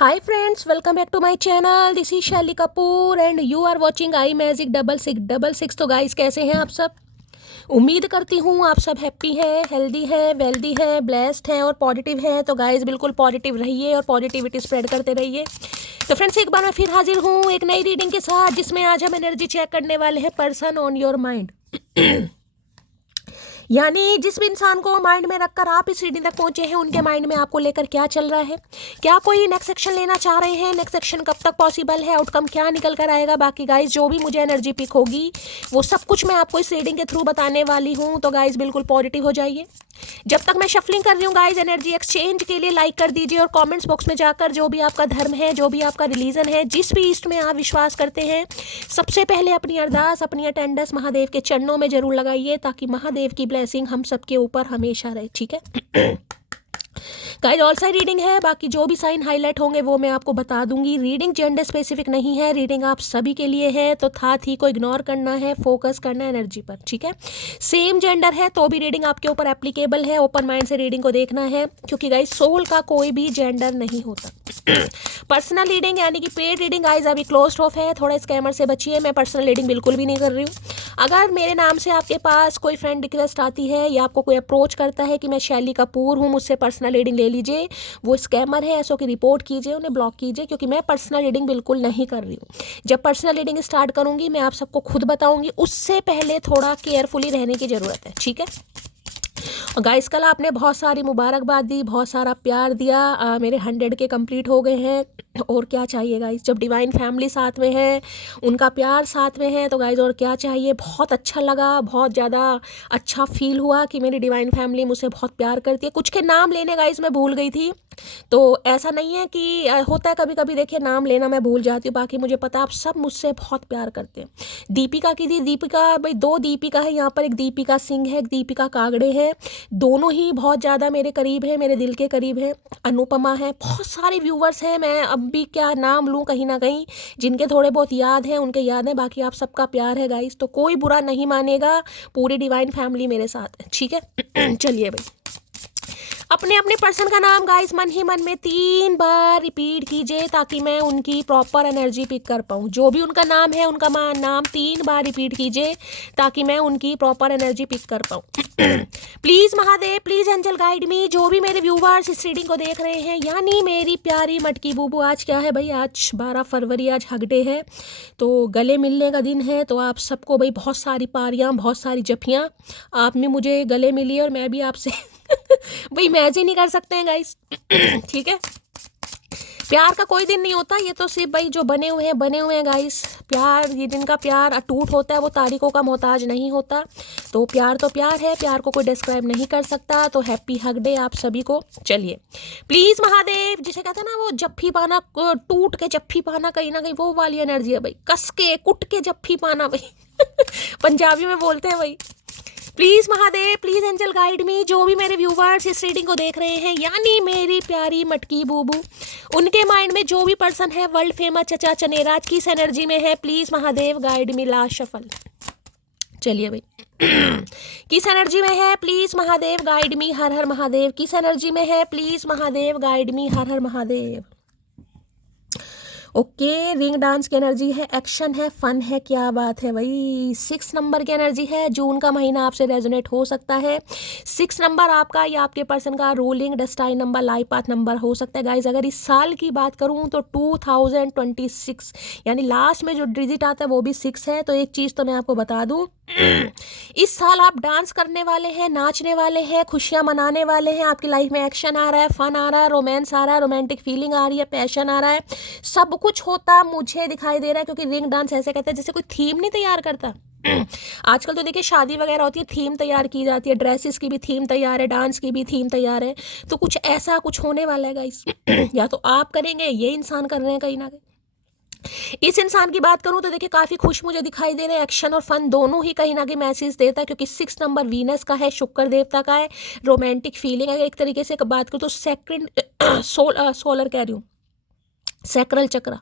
Hi friends, welcome back to my channel. This is Shelly Kapoor and you are watching I magic 6666। तो guys कैसे हैं आप सब? उम्मीद करती हूँ आप सब हैप्पी हैं, हेल्दी हैं, वेल्दी हैं, ब्लेस्ड हैं और पॉजिटिव हैं। तो गाइस बिल्कुल पॉजिटिव रहिए और पॉजिटिविटी स्प्रेड करते रहिए। तो फ्रेंड्स एक बार मैं फिर हाजिर हूँ एक नई रीडिंग के साथ, जिसमें आज हम एनर्जी चेक करने वाले हैं पर्सन ऑन योर माइंड। यानी जिस भी इंसान को माइंड में रखकर आप इस रीडिंग तक पहुंचे हैं, उनके माइंड में आपको लेकर क्या चल रहा है, क्या कोई नेक्स्ट सेक्शन लेना चाह रहे हैं, नेक्स्ट सेक्शन कब तक पॉसिबल है, आउटकम क्या निकल कर आएगा। बाकी गाइस जो भी मुझे एनर्जी पिक होगी वो सब कुछ मैं आपको इस रीडिंग के थ्रू बताने वाली हूँ। तो गाइस बिल्कुल पॉजिटिव हो जाइए। जब तक मैं शफलिंग कर रही हूँ गाइस, एनर्जी एक्सचेंज के लिए लाइक कर दीजिए और कमेंट्स बॉक्स में जाकर जो भी आपका धर्म है, जो भी आपका रिलीजन है, जिस भी ईस्ट में आप विश्वास करते हैं, सबसे पहले अपनी अरदास, अपनी अटेंडेंस महादेव के चरणों में जरूर लगाइए, ताकि महादेव की ब्लेसिंग हम सबके ऊपर हमेशा रहे। ठीक है गाइस ऑल साइड रीडिंग है, बाकी जो भी साइन हाईलाइट होंगे वो मैं आपको बता दूंगी। रीडिंग जेंडर स्पेसिफिक नहीं है, रीडिंग आप सभी के लिए है। तो था थी को इग्नोर करना है, फोकस करना है एनर्जी पर। ठीक है, सेम जेंडर है तो भी रीडिंग आपके ऊपर एप्लीकेबल है। ओपन माइंड से रीडिंग को देखना है, क्योंकि गाइस सोल का कोई भी जेंडर नहीं होता। पर्सनल रीडिंग यानी कि पेड रीडिंग गाइस अभी क्लोज्ड ऑफ है, थोड़ा स्कैमर से बचिए। मैं पर्सनल रीडिंग बिल्कुल भी नहीं कर रही हूँ। अगर मेरे नाम से आपके पास कोई फ्रेंड रिक्वेस्ट आती है या आपको कोई अप्रोच करता है कि मैं शैली कपूर हूँ, मुझसे पर्सनल रीडिंग ले लीजिए, वो स्कैमर है, ऐसो की रिपोर्ट कीजिए, उन्हें ब्लॉक कीजिए, क्योंकि मैं पर्सनल रीडिंग बिल्कुल नहीं कर रही हूँ। जब पर्सनल रीडिंग स्टार्ट करूँगी मैं आप सबको खुद बताऊँगी, उससे पहले थोड़ा केयरफुली रहने की ज़रूरत है। ठीक है, और गाइस कल आपने बहुत सारी मुबारकबाद दी, बहुत सारा प्यार दिया। मेरे 100 के कंप्लीट हो गए हैं, और क्या चाहिए गाइस। जब डिवाइन फैमिली साथ में है, उनका प्यार साथ में है, तो गाइस और क्या चाहिए। बहुत अच्छा लगा, बहुत ज़्यादा अच्छा फील हुआ कि मेरी डिवाइन फैमिली मुझसे बहुत प्यार करती है। कुछ के नाम लेने गाइस मैं भूल गई थी, तो ऐसा नहीं है कि होता है कभी कभी, देखिए नाम लेना मैं भूल जाती हूँ। बाकी मुझे पता आप सब मुझसे बहुत प्यार करते हैं। दीपिका की थी, दीपिका भाई, 2 दीपिका है यहाँ पर, एक दीपिका सिंह है, एक दीपिका कागड़े है। दोनों ही बहुत ज़्यादा मेरे करीब है, मेरे दिल के करीब है। अनुपमा है, बहुत सारे व्यूवर्स हैं। मैं अब भी क्या नाम लूँ, कहीं ना कहीं जिनके थोड़े बहुत याद हैं उनके याद हैं, बाकी आप सबका प्यार है गाइस, तो कोई बुरा नहीं मानेगा। पूरी डिवाइन फैमिली मेरे साथ है। ठीक है चलिए भाई, अपने अपने पर्सन का नाम गाइस मन ही मन में 3 बार रिपीट कीजिए, ताकि मैं उनकी प्रॉपर एनर्जी पिक कर पाऊँ। जो भी उनका नाम है, उनका नाम 3 बार रिपीट कीजिए, ताकि मैं उनकी प्रॉपर एनर्जी पिक कर पाऊँ। Please Mahadev, please angel guide me. जो भी मेरे व्यूवर्स इस रीडिंग को देख रहे हैं, यानी मेरी प्यारी मटकी बूबू, आज क्या है भाई, आज 12 फरवरी, आज हग डे है, तो गले मिलने का दिन है। तो आप सबको भाई बहुत सारी पारियाँ, बहुत सारी जफियाँ। आप भी मुझे गले मिली और मैं भी आपसे भाई मैच ही नहीं कर सकते हैं गाइस। ठीक है, प्यार का कोई दिन नहीं होता, ये तो सिर्फ भाई जो बने हुए हैं गाइस। प्यार, ये जिनका प्यार अटूट होता है वो तारीखों का मोहताज नहीं होता। तो प्यार तो प्यार है, प्यार को कोई डिस्क्राइब नहीं कर सकता। तो हैप्पी हग डे आप सभी को। चलिए प्लीज़ महादेव, जिसे कहते हैं ना वो जफ्फी पाना, टूट के जफ्फी पाना, कहीं ना कहीं वो वाली एनर्जी है भाई, कस के कुट के जफ्फी पाना भाई। पंजाबी में बोलते हैं भाई। Please Mahadev, please angel guide me. जो भी मेरे व्यूवर्स इस रीडिंग को देख रहे हैं, यानी मेरी प्यारी मटकी बूबू, उनके माइंड में जो भी पर्सन है वर्ल्ड फेमस चचा चनेराज किस एनर्जी में है, please Mahadev guide me. Last shuffle. चलिए भाई किस एनर्जी में है, प्लीज़ महादेव गाइड मी। हर हर महादेव। किस एनर्जी में है, please Mahadev guide me. Her Har Mahadev. Okay, ring dance की एनर्जी है, एक्शन है, फन है, क्या बात है भाई। 6 नंबर की एनर्जी है, जून का महीना आपसे रेजोनेट हो सकता है। 6 नंबर आपका या आपके पर्सन का ruling destined number, life path number हो सकता है गाइज। अगर इस साल की बात करूं तो 2026, यानी लास्ट में जो डिजिट आता है वो भी 6 है। तो एक चीज़ तो मैं आपको बता दूं, इस साल आप डांस करने वाले हैं, नाचने वाले हैं, खुशियां मनाने वाले हैं। आपकी लाइफ में एक्शन आ रहा है, फन आ रहा है, रोमांस आ रहा है, रोमांटिक फीलिंग आ रही है, पैशन आ रहा है, सब कुछ होता मुझे दिखाई दे रहा है। क्योंकि रिंग डांस ऐसे कहते हैं जैसे कोई थीम नहीं तैयार करता। आजकल तो देखिए शादी वगैरह होती है, थीम तैयार की जाती है, ड्रेसेस की भी थीम तैयार है, डांस की भी थीम तैयार है। तो कुछ ऐसा कुछ होने वाला है गाइस। या तो आप करेंगे, ये इंसान कर रहे हैं कहीं ना कहीं। इस इंसान की बात करूं तो देखिए काफ़ी खुश मुझे दिखाई दे रहे हैं। एक्शन और फन दोनों ही कहीं ना कहीं मैसेज देता है, क्योंकि 6 नंबर वीनस का है, शुक्र देवता का है। रोमांटिक फीलिंग अगर एक तरीके से बात करूँ तो सेकंड सोलर कह रही हूँ, सैक्रल चक्र,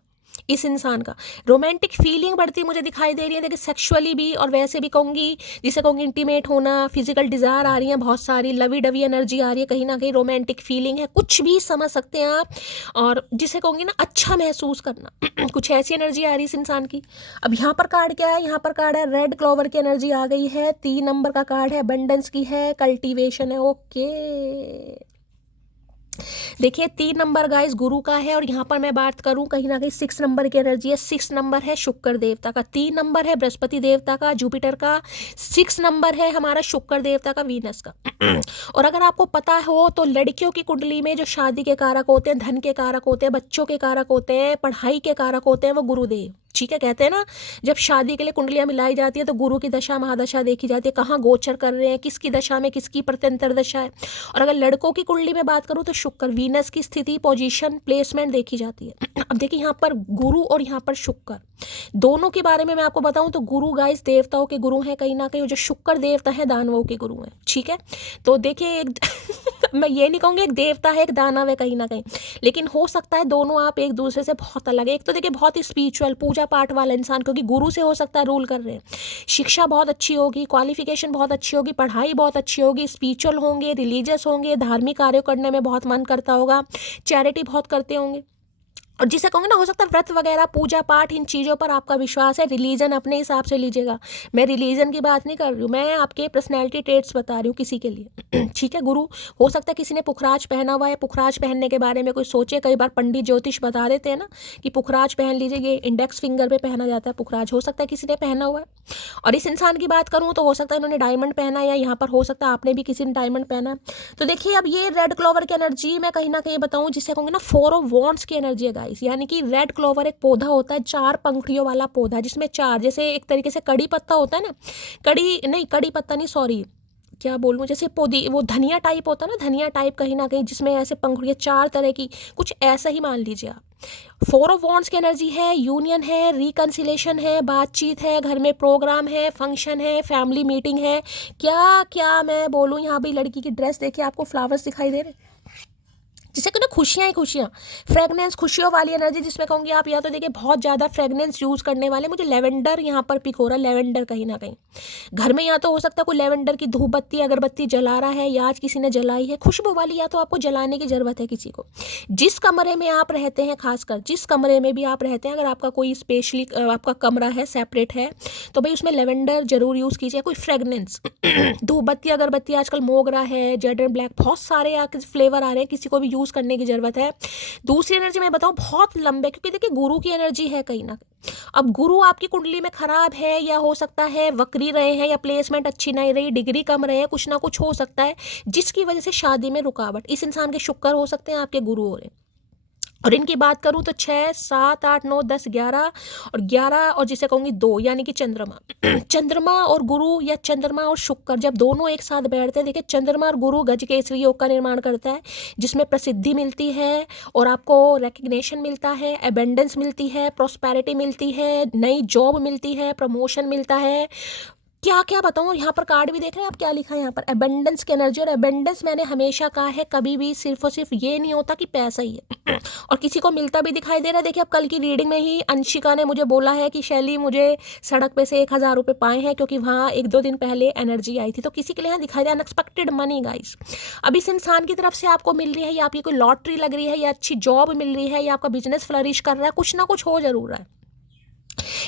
इस इंसान का रोमांटिक फीलिंग बढ़ती मुझे दिखाई दे रही है। देखिए सेक्सुअली भी और वैसे भी कहूँगी, जिसे कहूँगी इंटीमेट होना, फिजिकल डिज़ायर आ रही है, बहुत सारी लवी डवी एनर्जी आ रही है, कहीं ना कहीं रोमांटिक फीलिंग है, कुछ भी समझ सकते हैं आप। और जिसे कहूँगी ना अच्छा महसूस करना कुछ ऐसी एनर्जी आ रही है इस इंसान की। अब यहाँ पर कार्ड क्या है, यहाँ पर कार्ड है रेड क्लोवर की एनर्जी आ गई है। 3 नंबर का कार्ड है, अबंडेंस की है, कल्टीवेशन है। ओके देखिए 3 नंबर गाइस गुरु का है, और यहाँ पर मैं बात करूँ कहीं ना कहीं 6 नंबर की एनर्जी है। 6 नंबर है शुक्र देवता का, 3 नंबर है बृहस्पति देवता का, जुपिटर का, 6 नंबर है हमारा शुक्र देवता का, वीनस का। और अगर आपको पता हो तो लड़कियों की कुंडली में जो शादी के कारक होते हैं, धन के कारक होते हैं, बच्चों के कारक होते हैं, पढ़ाई के कारक होते हैं, वो गुरुदेव। ठीक है, कहते हैं ना जब शादी के लिए कुंडलियां मिलाई जाती है तो गुरु की दशा महादशा देखी जाती है, कहाँ गोचर कर रहे हैं, किसकी दशा में, किसकी प्रत्यंतर दशा है। और अगर लड़कों की कुंडली में बात करूँ तो शुक्र, वीनस की स्थिति, पोजीशन, प्लेसमेंट देखी जाती है। अब देखिए यहाँ पर गुरु और यहाँ पर शुक्र, दोनों के बारे में मैं आपको बताऊं तो गुरु गाइस देवताओं के गुरु हैं कहीं ना कहीं, जो शुक्र देवता है दानवों के गुरु हैं। ठीक है, तो देखिए एक मैं ये नहीं कहूँगी एक देवता है एक दानव है कहीं ना कहीं, लेकिन हो सकता है दोनों आप एक दूसरे से बहुत अलग है। एक तो देखिए बहुत ही स्पिरिचुअल पूजा पाठ वाला इंसान, क्योंकि गुरु से हो सकता है रूल कर रहे हैं, शिक्षा बहुत अच्छी होगी, क्वालिफिकेशन बहुत अच्छी होगी, पढ़ाई बहुत अच्छी होगी, स्पिरिचुअल होंगे, रिलीजियस होंगे, धार्मिक कार्य करने में बहुत मन करता होगा, चैरिटी बहुत करते होंगे। और जिसे कहूँगे ना हो सकता है व्रत वगैरह पूजा पाठ इन चीज़ों पर आपका विश्वास है। रिलीजन अपने हिसाब से लीजिएगा, मैं रिलीजन की बात नहीं कर रही हूँ, मैं आपके पर्सनैलिटी ट्रेट्स बता रही हूँ किसी के लिए। ठीक है, गुरु हो सकता है किसी ने पुखराज पहना हुआ है, पुखराज पहनने के बारे में कोई सोचे, कई बार पंडित ज्योतिष बता देते हैं ना कि पुखराज पहन लीजिए, ये इंडेक्स फिंगर पे पहना जाता है पुखराज, हो सकता है किसी ने पहना हुआ है। और इस इंसान की बात करूँ तो हो सकता है इन्होंने डायमंड पहना, या यहाँ पर हो सकता है आपने भी किसी ने डायमंड पहना। तो देखिए अब ये रेड क्लोवर की एनर्जी मैं कहीं ना कहीं बताऊँ, जिसे कहूँगी ना 4 ऑफ वॉन्ड्स की एनर्जी है गाइस। यानी कि रेड क्लोवर एक पौधा होता है 4 पंखड़ियों वाला पौधा, जिसमें 4 जैसे एक तरीके से कड़ी पत्ता होता है ना, कड़ी पत्ता नहीं सॉरी क्या बोलूँ, जैसे पौधी वो धनिया टाइप होता है ना, धनिया टाइप कहीं ना कहीं, जिसमें ऐसे पंखुड़ियाँ 4 तरह की, कुछ ऐसा ही मान लीजिए आप। 4 ऑफ वॉन्ड्स की एनर्जी है, यूनियन है, रिकन्सिलेशन है, बातचीत है, घर में प्रोग्राम है, फंक्शन है, फैमिली मीटिंग है, क्या क्या मैं बोलूँ। यहाँ भी लड़की की ड्रेस देखिए, आपको फ्लावर्स दिखाई दे रहे हैं, जिसे कहते खुशियाँ ही खुशियाँ, फ्रेगनेंस, खुशियों वाली एनर्जी, जिसमें कहूँगी आप या तो देखिए बहुत ज़्यादा फ्रेगनेंस यूज़ करने वाले। मुझे लेवेंडर यहाँ पर पिक हो रहा है, लेवेंडर कहीं ना कहीं घर में, या तो हो सकता है कोई लेवेंडर की धूप बत्ती अगरबत्ती जला रहा है, या आज किसी ने जलाई है खुशबू वाली, या तो आपको जलाने की ज़रूरत है किसी को। जिस कमरे में आप रहते हैं, खासकर जिस कमरे में भी आप रहते हैं, अगर आपका कोई स्पेशली आपका कमरा है, सेपरेट है, तो भाई उसमें लेवेंडर जरूर यूज़ कीजिए, कोई फ्रेगनेंस धूप बत्ती अगरबत्ती, आजकल मोगरा है, जेड एंड ब्लैक, बहुत सारे फ्लेवर आ रहे हैं, किसी को भी यूज़ करने की ज़रूरत है। दूसरी एनर्जी मैं बताऊं बहुत लंबे, क्योंकि देखिए गुरु की एनर्जी है कहीं ना कहीं। अब गुरु आपकी कुंडली में खराब है, या हो सकता है वक्री रहे हैं, या प्लेसमेंट अच्छी नहीं रही, डिग्री कम रहे, कुछ ना कुछ हो सकता है जिसकी वजह से शादी में रुकावट। इस इंसान के शुक्र हो सकते हैं, आपके गुरु हो रहे हैं। और इनकी बात करूँ तो 6, 7, 8, 9, 10, 11 और 11 और जिसे कहूँगी 2, यानी कि चंद्रमा चंद्रमा और गुरु, या चंद्रमा और शुक्र जब दोनों एक साथ बैठते हैं, देखिए चंद्रमा और गुरु गज केसरी योग का निर्माण करता है, जिसमें प्रसिद्धि मिलती है और आपको रिकग्निशन मिलता है, एबेंडेंस मिलती है, प्रॉस्पेरिटी मिलती है, नई जॉब मिलती है, प्रमोशन मिलता है, क्या क्या बताऊँ। यहाँ पर कार्ड भी देख रहे हैं आप, क्या लिखा है यहाँ पर, एबेंडेंस की एनर्जी। और एबेंडेंस मैंने हमेशा कहा है, कभी भी सिर्फ और सिर्फ ये नहीं होता कि पैसा ही है और किसी को मिलता भी दिखाई दे रहा है। देखिए अब कल की रीडिंग में ही अंशिका ने मुझे बोला है कि शैली मुझे सड़क पे से 1000 रुपये पाए हैं, क्योंकि वहाँ 1-2 दिन पहले एनर्जी आई थी, तो किसी के लिए यहाँ दिखाई दे अनएक्सपेक्टेड मनी गाइस। अब इस इंसान की तरफ से आपको मिल रही है, या आपकी कोई लॉटरी लग रही है, या अच्छी जॉब मिल रही है, या आपका बिजनेस फ्लरिश कर रहा है, कुछ ना कुछ हो जरूर रहा है।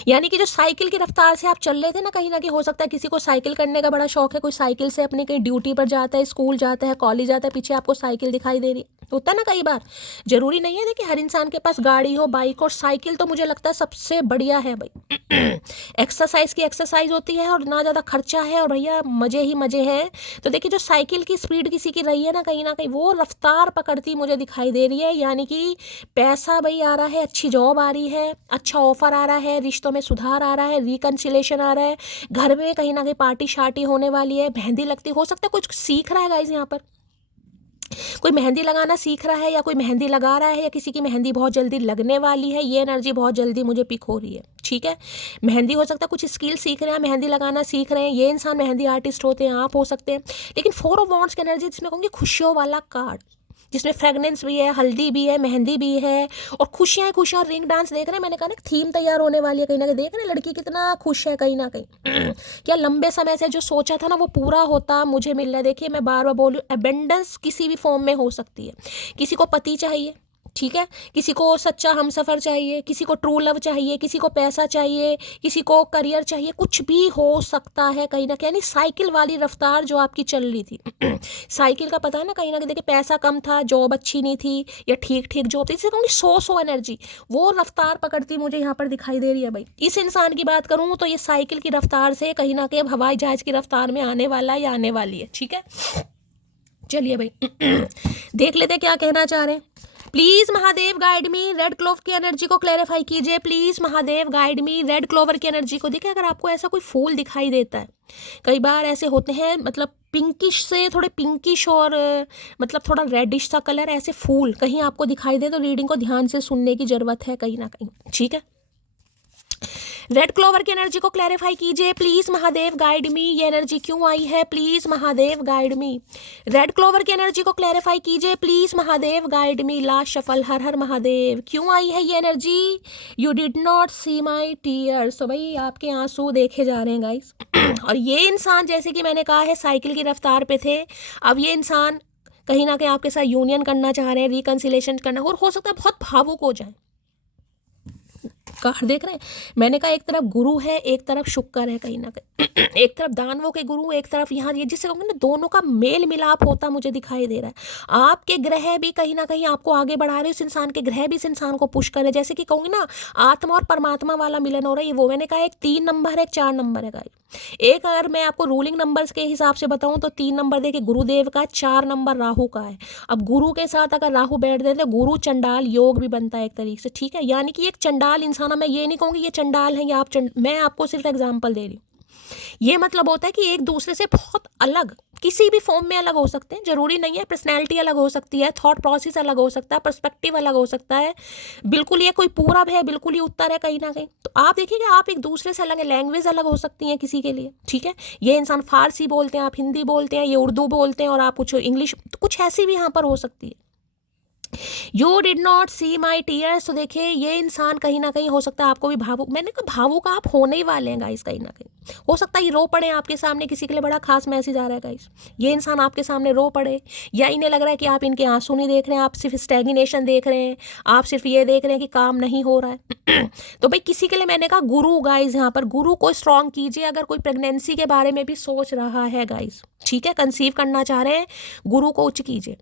यानी कि जो साइकिल की रफ्तार से आप चल रहे थे ना, कहीं ना कहीं हो सकता है किसी को साइकिल करने का बड़ा शौक है, कोई साइकिल से अपनी कहीं ड्यूटी पर जाता है, स्कूल जाता है, कॉलेज जाता है, पीछे आपको साइकिल दिखाई दे रही है, होता है ना कई बार। जरूरी नहीं है देखिए हर इंसान के पास गाड़ी हो, बाइक, और साइकिल तो मुझे लगता है सबसे बढ़िया है भाई। एक्सरसाइज की एक्सरसाइज होती है, और ना ज़्यादा खर्चा है, और भैया मज़े ही मज़े हैं। तो देखिए जो साइकिल की स्पीड किसी की रही है ना कहीं वो रफ्तार पकड़ती मुझे दिखाई दे रही है। यानी कि पैसा भाई आ रहा है, अच्छी जॉब आ रही है, अच्छा ऑफर आ रहा है, रिश्तों में सुधार आ रहा है, रिकन्सिलेशन आ रहा है, घर में कहीं ना कहीं पार्टी शार्टी होने वाली है, मेहंदी लगती, हो सकता है कुछ सीख रहा है गाइस, यहाँ पर कोई मेहंदी लगाना सीख रहा है, या कोई मेहंदी लगा रहा है, या किसी की मेहंदी बहुत जल्दी लगने वाली है। ये एनर्जी बहुत जल्दी मुझे पिक हो रही है। ठीक है, मेहंदी हो सकता है कुछ स्किल सीख रहे हैं, मेहंदी लगाना सीख रहे हैं, ये इंसान मेहंदी आर्टिस्ट होते हैं, आप हो सकते हैं। लेकिन 4 ऑफ वॉन्ड्स की एनर्जी, जिसमें कहूँगी खुशियों वाला कार्ड, जिसमें फ्रेगनेंस भी है, हल्दी भी है, मेहंदी भी है और खुशियाँ खुशियाँ। रिंग डांस देख रहे हैं, मैंने कहा ना थीम तैयार होने वाली है कहीं ना कहीं। देख रहे हैं लड़की कितना खुश है कहीं ना कहीं। क्या लंबे समय से जो सोचा था ना वो पूरा होता मुझे मिल रहा है। देखिए मैं बार बार बोलूँ, एबेंडेंस किसी भी फॉर्म में हो सकती है। किसी को पति चाहिए, ठीक है, किसी को सच्चा हमसफ़र चाहिए, किसी को ट्रू लव चाहिए, किसी को पैसा चाहिए, किसी को करियर चाहिए, कुछ भी हो सकता है कहीं ना कहीं। यानी साइकिल वाली रफ्तार जो आपकी चल रही थी साइकिल का पता है ना कहीं ना कहीं। देखिए पैसा कम था, जॉब अच्छी नहीं थी या ठीक ठीक जॉब थी, जिसे कहूँगी सो एनर्जी, वो रफ्तार पकड़ती मुझे यहाँ पर दिखाई दे रही है भाई। इस इंसान की बात करूँ तो ये साइकिल की रफ्तार से कहीं ना कहीं अब हवाई जहाज़ की रफ्तार में आने वाला है या आने वाली है, ठीक है। चलिए भाई देख लेते क्या कहना चाह रहे हैं। Please Mahadev guide me, red clover की एनर्जी को क्लैरिफाई कीजिए। Please Mahadev guide me, red clover की एनर्जी को। देखिए अगर आपको ऐसा कोई फूल दिखाई देता है, कई बार ऐसे होते हैं, मतलब पिंकिश से थोड़े पिंकिश और मतलब थोड़ा रेडिश सा कलर, ऐसे फूल कहीं आपको दिखाई दे तो रीडिंग को ध्यान से सुनने की जरूरत है कहीं ना कहीं, ठीक है। रेड क्लोवर की एनर्जी को क्लैरिफाई कीजिए प्लीज महादेव गाइड मी। ये एनर्जी क्यों आई है, please Mahadev guide me. Red clover की एनर्जी को क्लैरिफाई कीजिए please Mahadev guide me. Last shuffle, Har Har Mahadev. क्यों आई है ये energy, you did not see my tears. तो भाई आपके आंसू देखे जा रहे हैं गाइस। और ये इंसान जैसे कि मैंने कहा है साइकिल की रफ्तार पे थे, अब ये इंसान कहीं ना कहीं आपके साथ यूनियन करना चाह रहे हैं, रिकन्सिलेशन करना, और हो सकता है बहुत भावुक हो जाए। कार्ड देख रहे हैं, मैंने कहा एक तरफ गुरु है, एक तरफ शुक्र है कहीं ना कहीं। एक तरफ दानवों के गुरु, एक तरफ यहाँ ये जिससे कहूँगे ना दोनों का मेल मिलाप होता मुझे दिखाई दे रहा है। आपके ग्रह भी कहीं ना कहीं आपको आगे बढ़ा रहे हैं, इस इंसान के ग्रह भी इस इंसान को पुश कर रहे हैं। जैसे कि कहूँगी ना आत्मा और परमात्मा वाला मिलन हो रहा है, ये वो मैंने कहा एक 3 नंबर है, एक 4 नंबर है गाइस। एक अगर मैं आपको रूलिंग नंबर्स के हिसाब से बताऊं तो 3 नंबर देखिए गुरुदेव का, 4 नंबर राहु का है। अब गुरु के साथ अगर राहु बैठ दे तो गुरु चंडाल योग भी बनता है एक तरीके से, ठीक है। यानी कि एक चंडाल इंसान, मैं ये नहीं कहूँगी ये चंडाल है या आप मैं आपको सिर्फ एग्जाम्पल दे रही हूँ। ये मतलब होता है कि एक दूसरे से बहुत अलग, किसी भी फॉर्म में अलग हो सकते हैं, जरूरी नहीं है। पर्सनैलिटी अलग हो सकती है, थॉट प्रोसेस अलग हो सकता है, पर्सपेक्टिव अलग हो सकता है। बिल्कुल ये कोई पूरब है, बिल्कुल ही उत्तर है कहीं ना कहीं। तो आप देखिए आप एक दूसरे से अलग है, लैंग्वेज अलग हो सकती है किसी के लिए, ठीक है। ये इंसान फारसी बोलते हैं, आप हिंदी बोलते हैं, ये उर्दू बोलते हैं और आप कुछ इंग्लिश, तो कुछ ऐसी भी यहाँ पर हो सकती है। You did not see my tears. तो देखिए ये इंसान कहीं ना कहीं हो सकता है आपको भी भावुक, मैंने कहा भावुक आप होने ही वाले हैं गाइस कहीं ना कहीं। हो सकता है ये रो पड़े आपके सामने, किसी के लिए बड़ा खास मैसेज आ रहा है गाइस, ये इंसान आपके सामने रो पड़े, या इन्हें लग रहा है कि आप इनके आंसू नहीं देख रहे हैं, आप सिर्फ स्टैग्नेशन देख रहे हैं, आप सिर्फ ये देख रहे हैं कि काम नहीं हो रहा है। तो भाई किसी के लिए मैंने कहा गुरु गाइस, यहाँ पर गुरु को स्ट्रॉन्ग कीजिए। अगर कोई प्रेगनेंसी के बारे में भी सोच रहा है गाइस, ठीक है, कंसीव करना चाह रहे हैं, गुरु को उच्च कीजिए।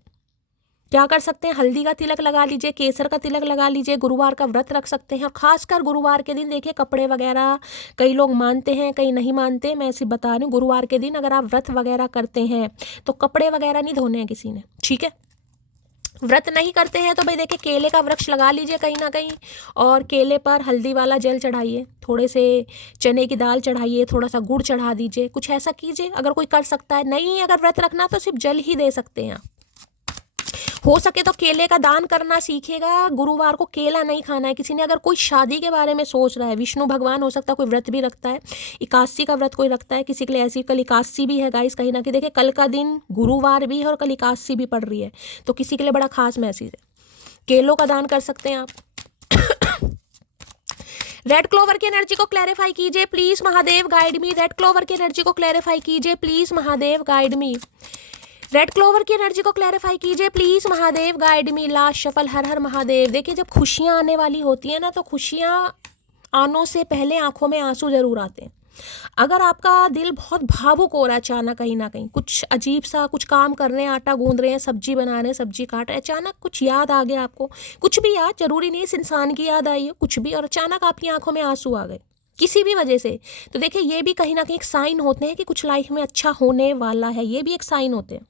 क्या कर सकते हैं, हल्दी का तिलक लगा लीजिए, केसर का तिलक लगा लीजिए, गुरुवार का व्रत रख सकते हैं। और खासकर गुरुवार के दिन देखिए कपड़े वगैरह कई लोग मानते हैं, कई नहीं मानते, मैं ऐसे बता रही हूँ। गुरुवार के दिन अगर आप व्रत वगैरह करते हैं तो कपड़े वगैरह नहीं धोने हैं किसी ने, ठीक है। व्रत नहीं करते हैं तो भाई देखिए केले का वृक्ष लगा लीजिए कहीं ना कहीं, और केले पर हल्दी वाला जल चढ़ाइए, थोड़े से चने की दाल चढ़ाइए, थोड़ा सा गुड़ चढ़ा दीजिए, कुछ ऐसा कीजिए अगर कोई कर सकता है। नहीं अगर व्रत रखना तो सिर्फ जल ही दे सकते हैं आप। हो सके तो केले का दान करना सीखेगा, गुरुवार को केला नहीं खाना है किसी ने। अगर कोई शादी के बारे में सोच रहा है, विष्णु भगवान हो सकता है कोई व्रत भी रखता है, एकादशी का व्रत कोई रखता है किसी के लिए, ऐसी कल एकादशी भी है गाइस कहीं ना कहीं। देखिए कल का दिन गुरुवार भी है और कल एकादशी भी पड़ रही है, तो किसी के लिए बड़ा खास मैसेज है, केलों का दान कर सकते हैं आप। रेड क्लोवर की एनर्जी को क्लैरिफाई कीजिए please Mahadev guide me. Red clover की एनर्जी को क्लैरिफाई कीजिए please Mahadev guide me. Red clover की एनर्जी को क्लैरिफाई कीजिए please Mahadev guide me. Last shuffle, Har Har Mahadev. देखिए जब खुशियां आने वाली होती है ना, तो खुशियां आनों से पहले आंखों में आंसू जरूर आते हैं। अगर आपका दिल बहुत भावुक हो रहा है अचानक, कहीं ना कहीं कुछ अजीब सा, कुछ काम कर रहे हैं, आटा गूंद रहे हैं, सब्जी बना रहे हैं, सब्जी काट रहे हैं, अचानक कुछ याद आ गया आपको, कुछ भी याद, जरूरी नहीं इस इंसान की याद आई हो, कुछ भी, और अचानक आपकी आंखों में आंसू आ गए किसी भी वजह से, तो देखिए ये भी कहीं ना कहीं एक साइन होते हैं कि कुछ लाइफ में अच्छा होने वाला है। ये भी एक साइन होते हैं।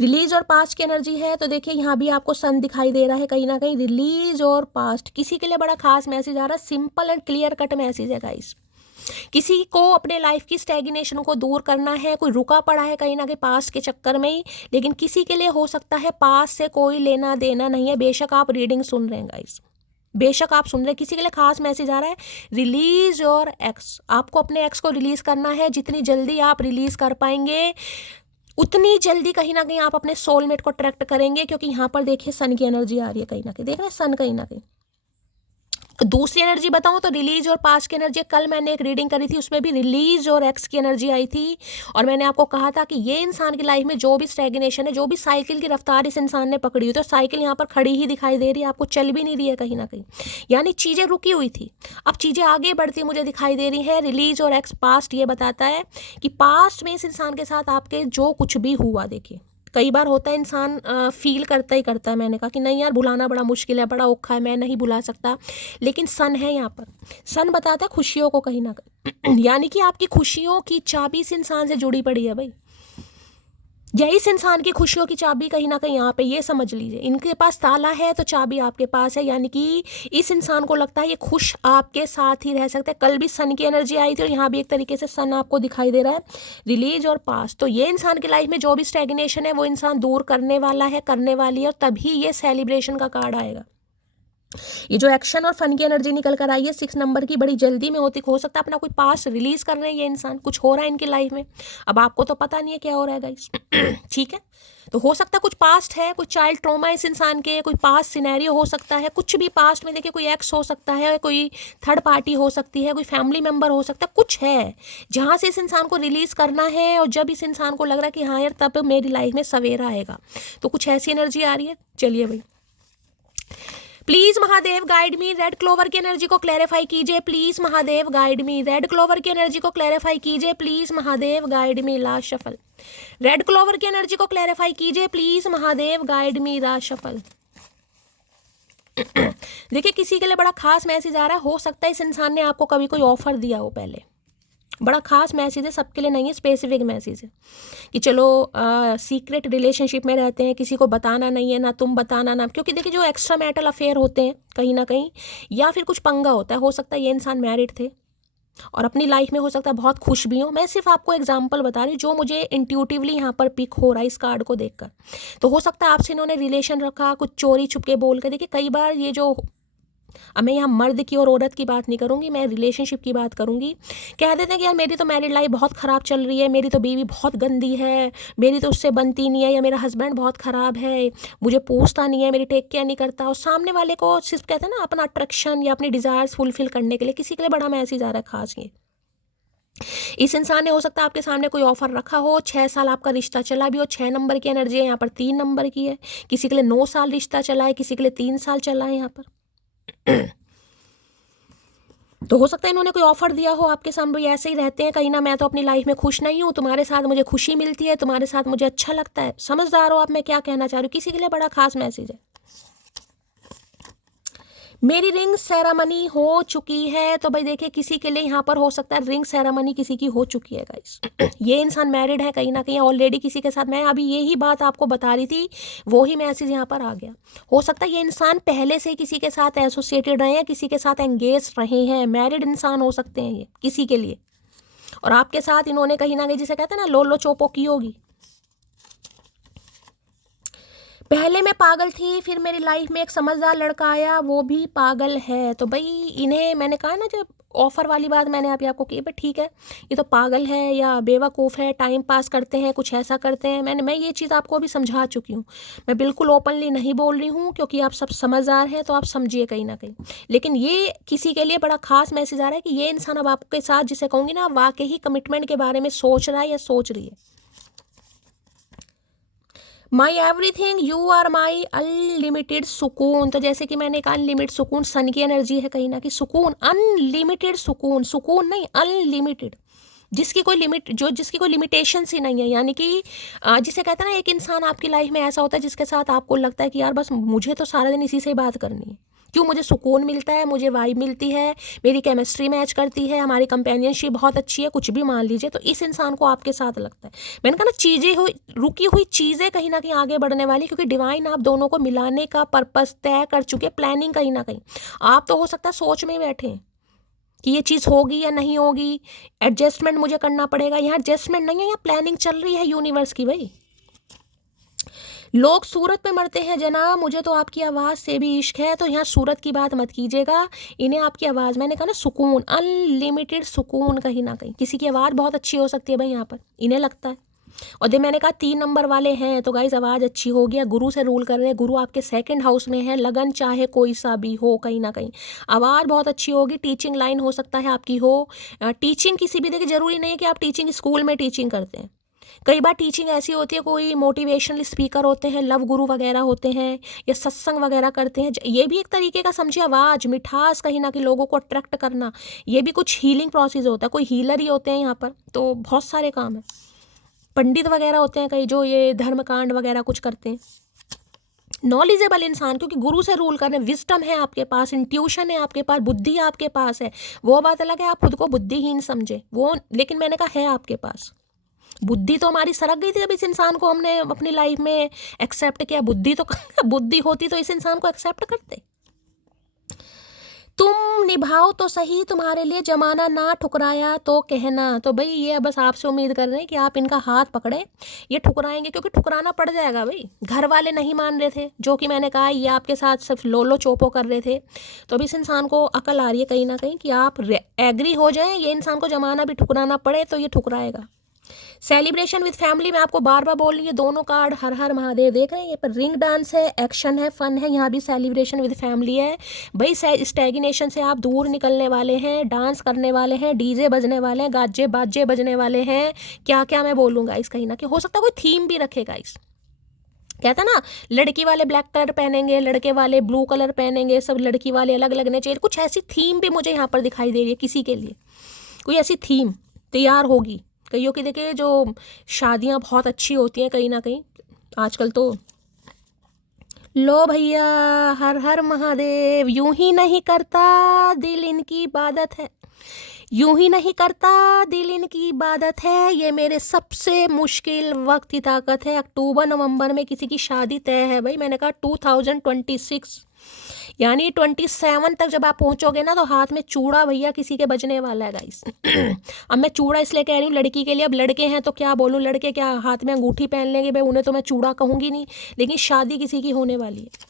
रिलीज और पास्ट की एनर्जी है, तो देखिए यहाँ भी आपको सन दिखाई दे रहा है कहीं ना कहीं। रिलीज और पास्ट, किसी के लिए बड़ा खास मैसेज आ रहा है, simple and clear cut message है गाइस। किसी को अपने लाइफ की स्टैग्नेशन को दूर करना है, कोई रुका पड़ा है कहीं ना कहीं पास्ट के चक्कर में ही, लेकिन किसी के लिए हो सकता है पास्ट से कोई लेना देना नहीं है। बेशक आप रीडिंग सुन रहे हैं गाइस, बेशक आप सुन रहे हैं, किसी के लिए खास मैसेज आ रहा है, रिलीज और एक्स। आपको अपने एक्स को रिलीज करना है, जितनी जल्दी आप रिलीज कर पाएंगे उतनी जल्दी कहीं ना कहीं आप अपने सोलमेट को अट्रैक्ट करेंगे, क्योंकि यहाँ पर देखिए सन की एनर्जी आ रही है कहीं ना कहीं, देख रहे हैं सन कहीं ना कहीं। दूसरी एनर्जी बताऊं तो रिलीज और पास की एनर्जी, कल मैंने एक रीडिंग करी थी उसमें भी रिलीज और एक्स की एनर्जी आई थी, और मैंने आपको कहा था कि ये इंसान की लाइफ में जो भी स्टैग्नेशन है, जो भी साइकिल की रफ्तार इस इंसान ने पकड़ी हुई, तो साइकिल यहाँ पर खड़ी ही दिखाई दे रही है, आपको चल भी नहीं रही है कहीं ना कहीं, यानी चीज़ें रुकी हुई थी, अब चीज़ें आगे बढ़ती मुझे दिखाई दे रही है। रिलीज और एक्स पास्ट ये बताता है कि पास्ट में इस इंसान के साथ आपके जो कुछ भी हुआ, देखिए कई बार होता है इंसान फील करता ही करता है, मैंने कहा कि नहीं यार भुलाना बड़ा मुश्किल है, बड़ा औखा है, मैं नहीं भुला सकता, लेकिन सन है यहाँ पर, सन बताता है खुशियों को कहीं ना कहीं यानी कि आपकी खुशियों की चाबी इस इंसान से जुड़ी पड़ी है भाई, यही इस इंसान की खुशियों की चाबी कहीं ना कहीं यहाँ पे, ये समझ लीजिए इनके पास ताला है तो चाबी आपके पास है, यानी कि इस इंसान को लगता है ये खुश आपके साथ ही रह सकते हैं। कल भी सन की एनर्जी आई थी और यहाँ भी एक तरीके से सन आपको दिखाई दे रहा है, रिलीज और पास, तो ये इंसान की लाइफ में जो भी स्टैग्नेशन है वो इंसान दूर करने वाला है, करने वाली है, और तभी ये सेलिब्रेशन का कार्ड आएगा। ये जो एक्शन और फन की एनर्जी निकल कर आई है 6 नंबर की, बड़ी जल्दी में होती, हो सकता है अपना कोई पास रिलीज कर रहे हैं ये इंसान, कुछ हो रहा है इनकी लाइफ में, अब आपको तो पता नहीं है क्या हो रहा है गाइस ठीक है, तो हो सकता है कुछ पास्ट है, कुछ चाइल्ड ट्रॉमा इस इंसान के, कोई पास्ट सिनेरियो हो सकता है, कुछ भी पास्ट में देखिए कोई एक्स हो सकता है, कोई थर्ड पार्टी हो सकती है, कोई फैमिली मेम्बर हो सकता है, कुछ है जहाँ से इस इंसान को रिलीज करना है, और जब इस इंसान को लग रहा है कि हाँ यार तब मेरी लाइफ में सवेरा आएगा, तो कुछ ऐसी एनर्जी आ रही है। चलिए भाई please Mahadev guide me, red clover की एनर्जी को क्लैरिफाई कीजिए, please Mahadev guide me, red clover की एनर्जी को क्लैरिफाई कीजिए, please Mahadev guide me, last shuffle, red clover की एनर्जी को क्लैरिफाई कीजिए, please Mahadev guide me, last shuffle देखिए किसी के लिए बड़ा खास मैसेज आ रहा है, हो सकता है इस इंसान ने आपको कभी कोई ऑफर दिया हो पहले, बड़ा खास मैसेज है, सबके लिए नहीं है, स्पेसिफिक मैसेज है कि चलो सीक्रेट रिलेशनशिप में रहते हैं, किसी को बताना नहीं है, ना तुम बताना ना, क्योंकि देखिए जो एक्स्ट्रा मैरिटल अफेयर होते हैं कहीं ना कहीं, या फिर कुछ पंगा होता है, हो सकता है ये इंसान मैरिड थे और अपनी लाइफ में हो सकता है बहुत खुश भी हो, मैं सिर्फ आपको एग्जांपल बता रही हूँ जो मुझे इंट्यूटिवली यहाँ पर पिक हो रहा है इस कार्ड को देखकर, तो हो सकता है आपसे इन्होंने रिलेशन रखा, कुछ चोरी छुपके बोल के, देखिए कई बार ये जो, अब मैं यहाँ मर्द की और औरत की बात नहीं करूँगी, मैं रिलेशनशिप की बात करूँगी, कह देते हैं कि यार मेरी तो मैरिड लाइफ बहुत ख़राब चल रही है, मेरी तो बीवी बहुत गंदी है, मेरी तो उससे बनती नहीं है, या मेरा हस्बैंड बहुत ख़राब है, मुझे पूछता नहीं है, मेरी टेक केयर नहीं करता, और सामने वाले को सिर्फ कहते हैं ना अपना अट्रैक्शन या अपनी डिज़ायर्स फुलफिल करने के लिए किसी के लिए बड़ा मैसेज आ रहा है खास। ये इस इंसान ने हो सकता है आपके सामने कोई ऑफर रखा हो, 6 साल आपका रिश्ता चला भी हो, 6 नंबर की एनर्जी है यहाँ पर, 3 नंबर की है, किसी के लिए 9 साल रिश्ता चला है, किसी के लिए 3 साल चला है यहाँ पर तो हो सकता है इन्होंने कोई ऑफर दिया हो आपके सामने, ऐसे ही रहते हैं कहीं ना, मैं तो अपनी लाइफ में खुश नहीं हूँ, तुम्हारे साथ मुझे खुशी मिलती है, तुम्हारे साथ मुझे अच्छा लगता है, समझदार हो आप मैं क्या कहना चाह रही हूँ, किसी के लिए बड़ा खास मैसेज है। मेरी रिंग सेरेमनी हो चुकी है, तो भाई देखिए किसी के लिए यहाँ पर हो सकता है रिंग सेरेमनी किसी की हो चुकी है गाइस ये इंसान मैरिड है कहीं ना कहीं ऑलरेडी किसी के साथ, मैं अभी यही बात आपको बता रही थी, वो ही मैसेज यहाँ पर आ गया। हो सकता है ये इंसान पहले से किसी के साथ एसोसिएटेड रहे हैं, किसी के साथ एंगेज रहे हैं, मैरिड इंसान हो सकते हैं ये किसी के लिए, और आपके साथ इन्होंने कहीं ना कहीं जिसे कहते हैं ना लोलो चोपो की होगी, पहले मैं पागल थी, फिर मेरी लाइफ में एक समझदार लड़का आया, वो भी पागल है, तो भाई इन्हें मैंने कहा ना जब ऑफर वाली बात मैंने आपको की, बट ठीक है ये तो पागल है या बेवकूफ़ है, टाइम पास करते हैं, कुछ ऐसा करते हैं, मैं ये चीज़ आपको अभी समझा चुकी हूँ, मैं बिल्कुल ओपनली नहीं बोल रही हूँ क्योंकि आप सब समझदार हैं, तो आप समझिए कहीं ना कहीं, लेकिन ये किसी के लिए बड़ा खास मैसेज आ रहा है कि ये इंसान अब आपके साथ जिसे कहूँगी ना वाकई कमिटमेंट के बारे में सोच रहा है या सोच रही है। My everything you are my unlimited सुकून, तो जैसे कि मैंने कहा अनलिमिटेड सुकून सन की एनर्जी है कहीं ना कि सुकून, अनलिमिटेड सुकून, सुकून नहीं अनलिमिटेड, जिसकी कोई लिमिट, जो जिसकी कोई लिमिटेशन ही नहीं है, यानी कि जिसे कहते हैं ना एक इंसान आपकी लाइफ में ऐसा होता है जिसके साथ आपको लगता है कि यार बस मुझे तो सारा दिन इसी से ही बात करनी है, क्यों मुझे सुकून मिलता है, मुझे वाइब मिलती है, मेरी केमिस्ट्री मैच करती है, हमारी कंपेनियनशिप बहुत अच्छी है, कुछ भी मान लीजिए, तो इस इंसान को आपके साथ लगता है। मैंने कहा ना चीज़ें हुई रुकी हुई चीज़ें कहीं ना कहीं आगे बढ़ने वाली, क्योंकि डिवाइन आप दोनों को मिलाने का पर्पस तय कर चुके, प्लानिंग कहीं ना कहीं, आप तो हो सकता है सोच में बैठे हैं कि ये चीज़ होगी या नहीं होगी, एडजस्टमेंट मुझे करना पड़ेगा, यहाँ एडजस्टमेंट नहीं है, यहाँ प्लानिंग चल रही है यूनिवर्स की। भाई लोग सूरत पे मरते हैं जनाब, मुझे तो आपकी आवाज़ से भी इश्क है, तो यहाँ सूरत की बात मत कीजिएगा, इन्हें आपकी आवाज़, मैंने कहा ना सुकून, अनलिमिटेड सुकून, कहीं ना कहीं किसी की आवाज़ बहुत अच्छी हो सकती है भाई यहाँ पर, इन्हें लगता है और जब मैंने कहा 3 नंबर वाले हैं तो गाइज आवाज़ अच्छी होगी, गुरु से रूल कर रहे हैं, गुरु आपके सेकंड हाउस में है, लगन चाहे कोई सा भी हो, कहीं ना कहीं आवाज़ बहुत अच्छी होगी। टीचिंग लाइन हो सकता है आपकी हो, टीचिंग किसी भी, देखिए ज़रूरी नहीं है कि आप टीचिंग स्कूल में टीचिंग करते हैं, कई बार टीचिंग ऐसी होती है, कोई मोटिवेशनल स्पीकर होते हैं, लव गुरु वगैरह होते हैं, या सत्संग वगैरह करते हैं, ये भी एक तरीके का समझिए आवाज़ मिठास कहीं ना कहीं लोगों को अट्रैक्ट करना, ये भी कुछ हीलिंग प्रोसेस होता है, कोई हीलर ही होते हैं यहाँ पर, तो बहुत सारे काम है। पंडित वगैरह होते हैं कई जो ये धर्मकांड वगैरह कुछ करते हैं। नॉलेजेबल इंसान, क्योंकि गुरु से रूल करने, विजडम है आपके पास, इंट्यूशन है आपके पास, बुद्धि आपके पास है। वो बात अलग है आप खुद को बुद्धिहीन समझे वो, लेकिन मैंने कहा है आपके पास बुद्धि। तो हमारी सरक गई थी जब इस इंसान को हमने अपनी लाइफ में एक्सेप्ट किया। बुद्धि तो बुद्धि होती तो इस इंसान को एक्सेप्ट करते। तुम निभाओ तो सही, तुम्हारे लिए जमाना ना ठुकराया तो कहना। तो भाई ये बस आपसे उम्मीद कर रहे हैं कि आप इनका हाथ पकड़े, ये ठुकराएंगे, क्योंकि ठुकराना पड़ जाएगा भाई। घर वाले नहीं मान रहे थे, जो कि मैंने कहा ये आपके साथ सिर्फ लोलो चोपो कर रहे थे, तो अब इस इंसान को अकल आ रही है कहीं ना कहीं कि आप एग्री हो जाएं, ये इंसान को जमाना भी ठुकराना पड़े तो ये ठुकराएगा। सेलिब्रेशन विद फैमिली में आपको बार बार बोल रही है, दोनों कार्ड हर हर महादेव देख रहे हैं। ये पर रिंग डांस है, एक्शन है, फन है, यहाँ भी सेलिब्रेशन विद फैमिली है। भाई स्टैग्नेशन से आप दूर निकलने वाले हैं, डांस करने वाले हैं, डीजे बजने वाले हैं, गाजे बाजे बजने वाले हैं, क्या क्या मैं बोलूँगा इस, कहीं ना कहीं हो सकता है कोई थीम भी रखेगा इस। कहता ना लड़की वाले ब्लैक कलर पहनेंगे, लड़के वाले ब्लू कलर पहनेंगे, सब लड़की वाले अलग लगने चाहिए, कुछ ऐसी थीम भी मुझे यहाँ पर दिखाई दे रही है। किसी के लिए कोई ऐसी थीम तैयार होगी। कईयों की देखिए जो शादियां बहुत अच्छी होती हैं कहीं ना कहीं आजकल, तो लो भैया हर हर महादेव, यूं ही नहीं करता दिल इनकी इबादत है, यूं ही नहीं करता दिल इनकी इबादत है, ये मेरे सबसे मुश्किल वक्त की ताकत है। अक्टूबर नवंबर में किसी की शादी तय है भाई, मैंने कहा 2026 यानी 27 तक जब आप पहुंचोगे ना तो हाथ में चूड़ा भैया किसी के बजने वाला है गाइस। अब मैं चूड़ा इसलिए कह रही हूँ लड़की के लिए, अब लड़के हैं तो क्या बोलूँ, लड़के क्या हाथ में अंगूठी पहन लेंगे भाई, उन्हें तो मैं चूड़ा कहूँगी नहीं, लेकिन शादी किसी की होने वाली है।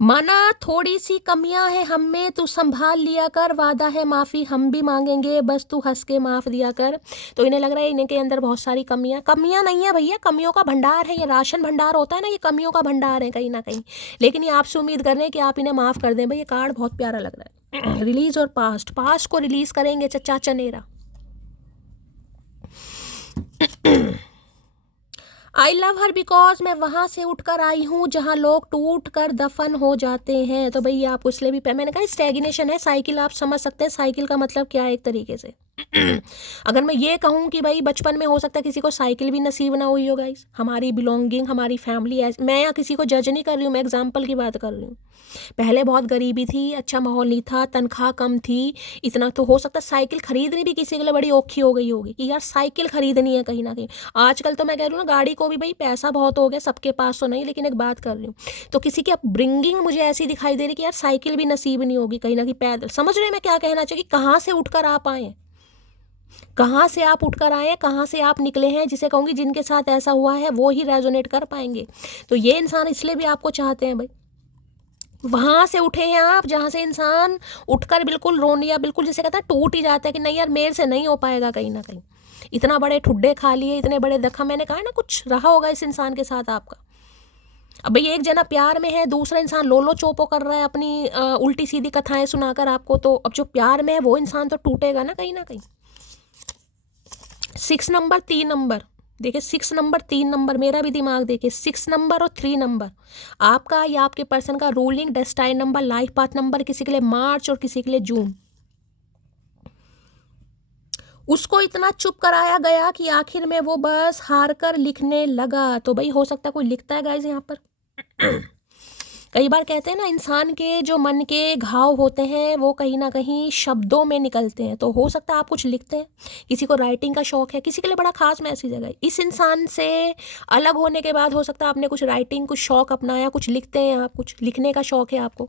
माना थोड़ी सी कमियां हैं हम में, तू संभाल लिया कर, वादा है माफ़ी हम भी मांगेंगे, बस तू हंस के माफ़ दिया कर। तो इन्हें लग रहा है इनके अंदर बहुत सारी कमियां नहीं है भैया, कमियों का भंडार है, ये राशन भंडार होता है ना, ये कमियों का भंडार है कहीं ना कहीं, लेकिन ये आपसे उम्मीद कर रहे हैं कि आप इन्हें माफ़ कर दें भाई। ये कार्ड बहुत प्यारा लग रहा है। रिलीज और पास्ट को रिलीज करेंगे चचा चनेरा। आई लव हर बिकॉज मैं वहाँ से उठकर आई हूँ जहाँ लोग टूट कर दफन हो जाते हैं। तो भाई आपको इसलिए भी मैंने कहा स्टैग्नेशन है, साइकिल आप समझ सकते हैं, साइकिल का मतलब क्या है एक तरीके से। अगर मैं ये कहूँ कि भाई बचपन में हो सकता है किसी को साइकिल भी नसीब ना हुई हो गाइस, हमारी बिलोंगिंग हमारी फैमिली, मैं यहाँ किसी को जज नहीं कर रही हूँ, मैं एग्जाम्पल की बात कर रही हूँ। पहले बहुत गरीबी थी, अच्छा माहौल नहीं था, तनख्वाह कम थी, इतना तो हो सकता है साइकिल खरीदनी भी किसी के लिए बड़ी औखी हो गई होगी कि यार साइकिल खरीदनी है कहीं ना कहीं। आजकल तो मैं कह रही हूँ ना गाड़ी को भी भाई पैसा बहुत हो गया, सबके पास तो नहीं, लेकिन एक बात कर रही हूँ तो किसी की अपब्रिंगिंग मुझे ऐसी दिखाई दे रही कि यार साइकिल भी नसीब नहीं होगी कहीं ना कहीं, पैदल। समझ रहे हैं मैं क्या कहना चाहिए, कहाँ से उठकर आप आए, कहाँ से आप उठकर आए, कहाँ से आप निकले हैं, जिसे कहूँगी जिनके साथ ऐसा हुआ है वो ही रेजोनेट कर पाएंगे। तो ये इंसान इसलिए भी आपको चाहते हैं भाई, वहाँ से उठे हैं आप जहाँ से इंसान उठकर बिल्कुल रोने या बिल्कुल जिसे कहता है टूट ही जाता है कि नहीं यार मेरे से नहीं हो पाएगा कहीं ना कहीं, इतना बड़े ठुड्डे खा लिए, इतने बड़े जख्म, मैंने कहा ना कुछ रहा होगा इस इंसान के साथ आपका। अब भाई एक जना प्यार में है, दूसरा इंसान लोलो चोपो कर रहा है अपनी उल्टी सीधी कथाएं सुनाकर आपको, तो अब जो प्यार में है वो इंसान तो टूटेगा ना कहीं ना कहीं। 6 नंबर 3 नंबर देखिए, 6 नंबर 3 नंबर, मेरा भी दिमाग देखिए, 6 नंबर और 3 नंबर आपका या आपके पर्सन का ruling destined number, life path number, किसी के लिए मार्च और किसी के लिए जून। उसको इतना चुप कराया गया कि आखिर में वो बस हार कर लिखने लगा। तो भाई हो सकता है कोई लिखता है गाइस यहाँ पर। कई बार कहते हैं ना इंसान के जो मन के घाव होते हैं वो कहीं ना कहीं शब्दों में निकलते हैं, तो हो सकता है आप कुछ लिखते हैं, किसी को राइटिंग का शौक है, किसी के लिए बड़ा खास मैसेज है। इस इंसान से अलग होने के बाद हो सकता है आपने कुछ राइटिंग, कुछ शौक अपनाया, कुछ लिखते हैं आप, कुछ लिखने का शौक है आपको,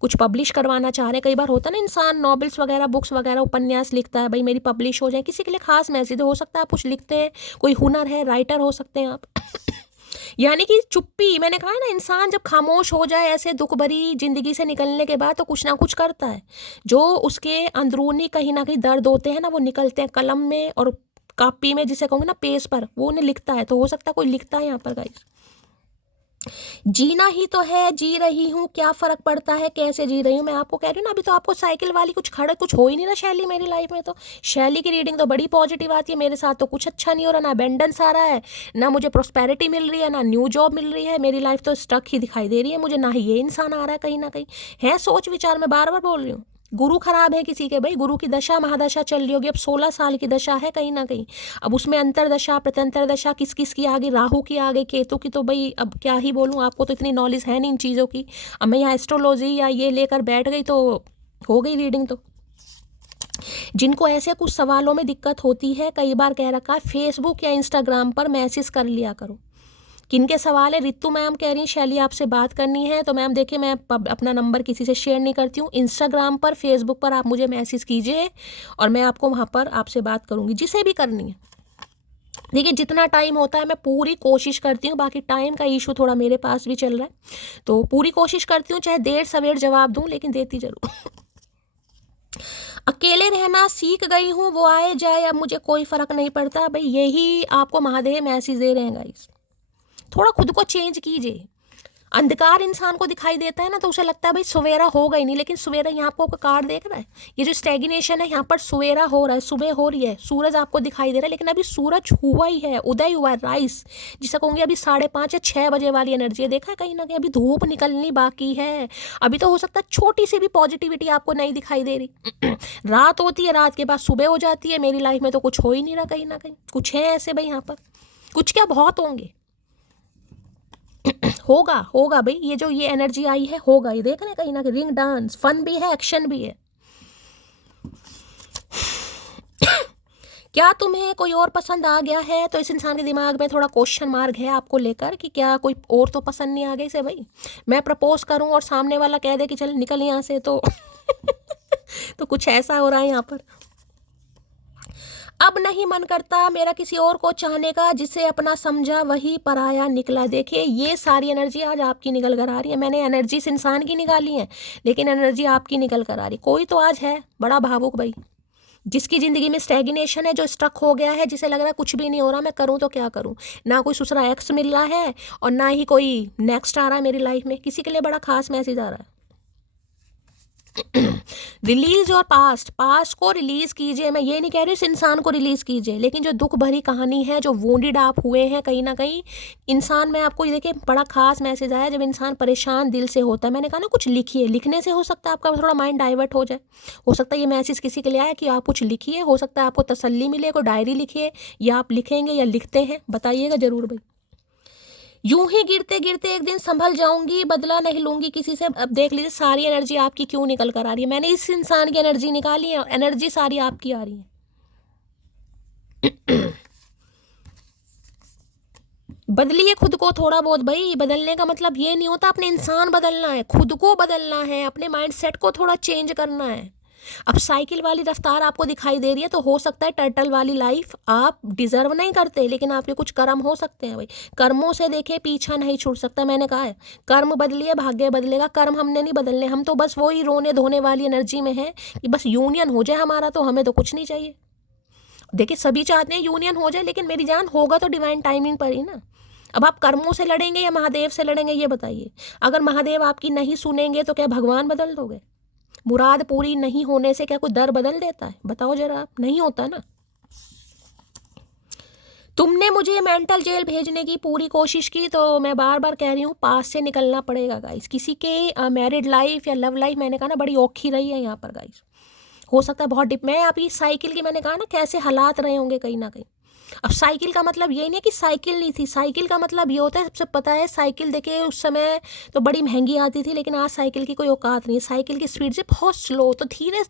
कुछ पब्लिश करवाना चाह रहे हैं। कई बार होता है ना इंसान नॉवेल्स वगैरह, बुक्स वगैरह, उपन्यास लिखता है, भाई मेरी पब्लिश हो जाए, किसी के लिए खास मैसेज हो सकता है आप कुछ लिखते हैं, कोई हुनर है, राइटर हो सकते हैं आप। यानी कि चुप्पी, मैंने कहा है ना इंसान जब खामोश हो जाए ऐसे दुख भरी जिंदगी से निकलने के बाद तो कुछ ना कुछ करता है, जो उसके अंदरूनी कहीं ना कहीं दर्द होते हैं ना वो निकलते हैं कलम में और कॉपी में, जिसे कहूँगे ना पेज पर, वो उन्हें लिखता है, तो हो सकता है कोई लिखता है यहाँ पर गाइस। जीना ही तो है, जी रही हूँ, क्या फर्क पड़ता है कैसे जी रही हूँ। मैं आपको कह रही हूँ ना, अभी तो आपको साइकिल वाली कुछ हो ही नहीं रहा शैली मेरी लाइफ में। तो शैली की रीडिंग तो बड़ी पॉजिटिव आती है, मेरे साथ तो कुछ अच्छा नहीं हो रहा, ना अबेंडेंस आ रहा है, ना मुझे प्रॉस्पेरिटी मिल रही है, ना न्यू जॉब मिल रही है, मेरी लाइफ तो स्टक ही दिखाई दे रही है मुझे, ना ही ये इंसान आ रहा है कहीं ना कहीं। है सोच विचार, मैं बार बार बोल रही हूँ। गुरु खराब है किसी के, भाई गुरु की दशा महादशा चल रही होगी, अब 16 साल की दशा है कहीं ना कहीं। अब उसमें अंतरदशा प्रत्यंतर दशा किस किस की आ गई, राहु की आ गई, केतु की, तो भाई अब क्या ही बोलूँ, आपको तो इतनी नॉलेज है नहीं इन चीज़ों की। अब मैं यहाँ एस्ट्रोलॉजी या ये लेकर बैठ गई तो हो गई रीडिंग। तो जिनको ऐसे कुछ सवालों में दिक्कत होती है, कई बार कह रखा है फेसबुक या इंस्टाग्राम पर मैसेज कर लिया करो। किनके सवाल है? रितु मैम कह रही हैं शैली आपसे बात करनी है। तो मैम देखिए, मैं अपना नंबर किसी से शेयर नहीं करती हूँ। इंस्टाग्राम पर, फेसबुक पर आप मुझे मैसेज कीजिए और मैं आपको वहाँ पर आपसे बात करूँगी, जिसे भी करनी है। देखिए, जितना टाइम होता है मैं पूरी कोशिश करती हूँ, बाकी टाइम का इशू थोड़ा मेरे पास भी चल रहा है, तो पूरी कोशिश करती हूँ, चाहे देर सवेर जवाब दूँ, लेकिन देती ज़रूर। अकेले रहना सीख गई हूँ, वो आए जाए अब मुझे कोई फ़र्क नहीं पड़ता। भाई यही आपको महादेव मैसेज दे रहे हैं गाइस, थोड़ा खुद को चेंज कीजिए। अंधकार इंसान को दिखाई देता है ना, तो उसे लगता है भाई सवेरा होगा ही नहीं, लेकिन सवेरा यहाँ आपको कार्ड देख रहा है, ये जो स्टैग्नेशन है यहाँ पर सवेरा हो रहा है, सुबह हो रही है, सूरज आपको दिखाई दे रहा है, लेकिन अभी सूरज हुआ ही है, उदय हुआ है, राइस जिसे कहूँगी अभी 5:30 या 6 बजे वाली एनर्जी है। देखा है कहीं ना कहीं अभी धूप निकलनी बाकी है। अभी तो हो सकता है छोटी सी भी पॉजिटिविटी आपको नहीं दिखाई दे रही। रात होती है, रात के बाद सुबह हो जाती है। मेरी लाइफ में तो कुछ हो ही नहीं रहा कहीं ना कहीं। कुछ है ऐसे भाई यहाँ पर, कुछ क्या बहुत होंगे। होगा होगा भाई, ये जो ये एनर्जी आई है होगा, ये देख रहे कहीं ना कहीं रिंग डांस, फन भी है, एक्शन भी है। क्या तुम्हें कोई और पसंद आ गया है? तो इस इंसान के दिमाग में थोड़ा क्वेश्चन मार्क है आपको लेकर कि क्या कोई और तो पसंद नहीं आ गया इसे। भाई मैं प्रपोज करूं और सामने वाला कह दे कि चल निकल यहाँ से, तो तो कुछ ऐसा हो रहा है यहाँ पर। अब नहीं मन करता मेरा किसी और को चाहने का, जिसे अपना समझा वही पराया निकला। देखिए, ये सारी एनर्जी आज आपकी निकल कर आ रही है। मैंने एनर्जी इस इंसान की निकाली है, लेकिन एनर्जी आपकी निकल कर आ रही। कोई तो आज है बड़ा भावुक भाई, जिसकी ज़िंदगी में स्टैग्नेशन है, जो स्ट्रक हो गया है, जिसे लग रहा है कुछ भी नहीं हो रहा, मैं करूँ तो क्या करूँ। ना कोई दूसरा एक्स मिल रहा है और ना ही कोई नेक्स्ट आ रहा है मेरी लाइफ में। किसी के लिए बड़ा खास मैसेज आ रहा है। रिलीज और पास्ट को रिलीज कीजिए। मैं ये नहीं कह रही इस इंसान को रिलीज कीजिए, लेकिन जो दुख भरी कहानी है, जो वोंडेड आप हुए हैं कहीं ना कहीं इंसान में, आपको ये देखिए बड़ा खास मैसेज आया। जब इंसान परेशान दिल से होता है, मैंने कहा ना कुछ लिखिए, लिखने से हो सकता है आपका थोड़ा माइंड डाइवर्ट हो जाए। हो सकता है ये मैसेज किसी के लिए आया कि आप कुछ लिखिए, हो सकता है आपको तसल्ली मिले, कोई डायरी लिखिए, या आप लिखेंगे या लिखते हैं, बताइएगा जरूर भाई। यूं ही गिरते गिरते एक दिन संभल जाऊंगी, बदला नहीं लूंगी किसी से। अब देख लीजिए सारी एनर्जी आपकी क्यों निकल कर आ रही है। मैंने इस इंसान की एनर्जी निकाली है, एनर्जी सारी आपकी आ रही है। बदलिए खुद को थोड़ा बहुत भाई। बदलने का मतलब ये नहीं होता अपने इंसान बदलना है, खुद को बदलना है, अपने माइंड सेट को थोड़ा चेंज करना है। अब साइकिल वाली रफ्तार आपको दिखाई दे रही है, तो हो सकता है टर्टल वाली लाइफ आप डिजर्व नहीं करते, लेकिन आपके कुछ कर्म हो सकते हैं भाई। कर्मों से देखिए पीछा नहीं छूट सकता। मैंने कहा है कर्म बदलिए भाग्य बदलेगा। कर्म हमने नहीं बदलने, हम तो बस वही रोने धोने वाली एनर्जी में है कि बस यूनियन हो जाए हमारा, तो हमें तो कुछ नहीं चाहिए। देखिए सभी चाहते हैं यूनियन हो जाए, लेकिन मेरी जान होगा तो डिवाइन टाइमिंग पर ही ना। अब आप कर्मों से लड़ेंगे या महादेव से लड़ेंगे, ये बताइए। अगर महादेव आपकी नहीं सुनेंगे तो क्या भगवान बदल दोगे? मुराद पूरी नहीं होने से क्या कोई दर बदल देता है? बताओ जरा आप, नहीं होता ना। तुमने मुझे मेंटल जेल भेजने की पूरी कोशिश की, तो मैं बार बार कह रही हूँ पास से निकलना पड़ेगा गाइस। किसी के मैरिड लाइफ या लव लाइफ, मैंने कहा ना बड़ी औखी रही है यहाँ पर गाइस। हो सकता है बहुत डिप। मैं अभी साइकिल की, मैंने कहा ना कैसे हालात रहे होंगे कहीं ना कहीं। अब साइकिल का मतलब ये नहीं है कि साइकिल नहीं थी, साइकिल का मतलब ये होता है, सबसे पता है साइकिल देखिए उस समय तो बड़ी महंगी आती थी, लेकिन आज साइकिल की कोई औकात नहीं है। साइकिल की स्पीड से बहुत स्लो, तो धीरे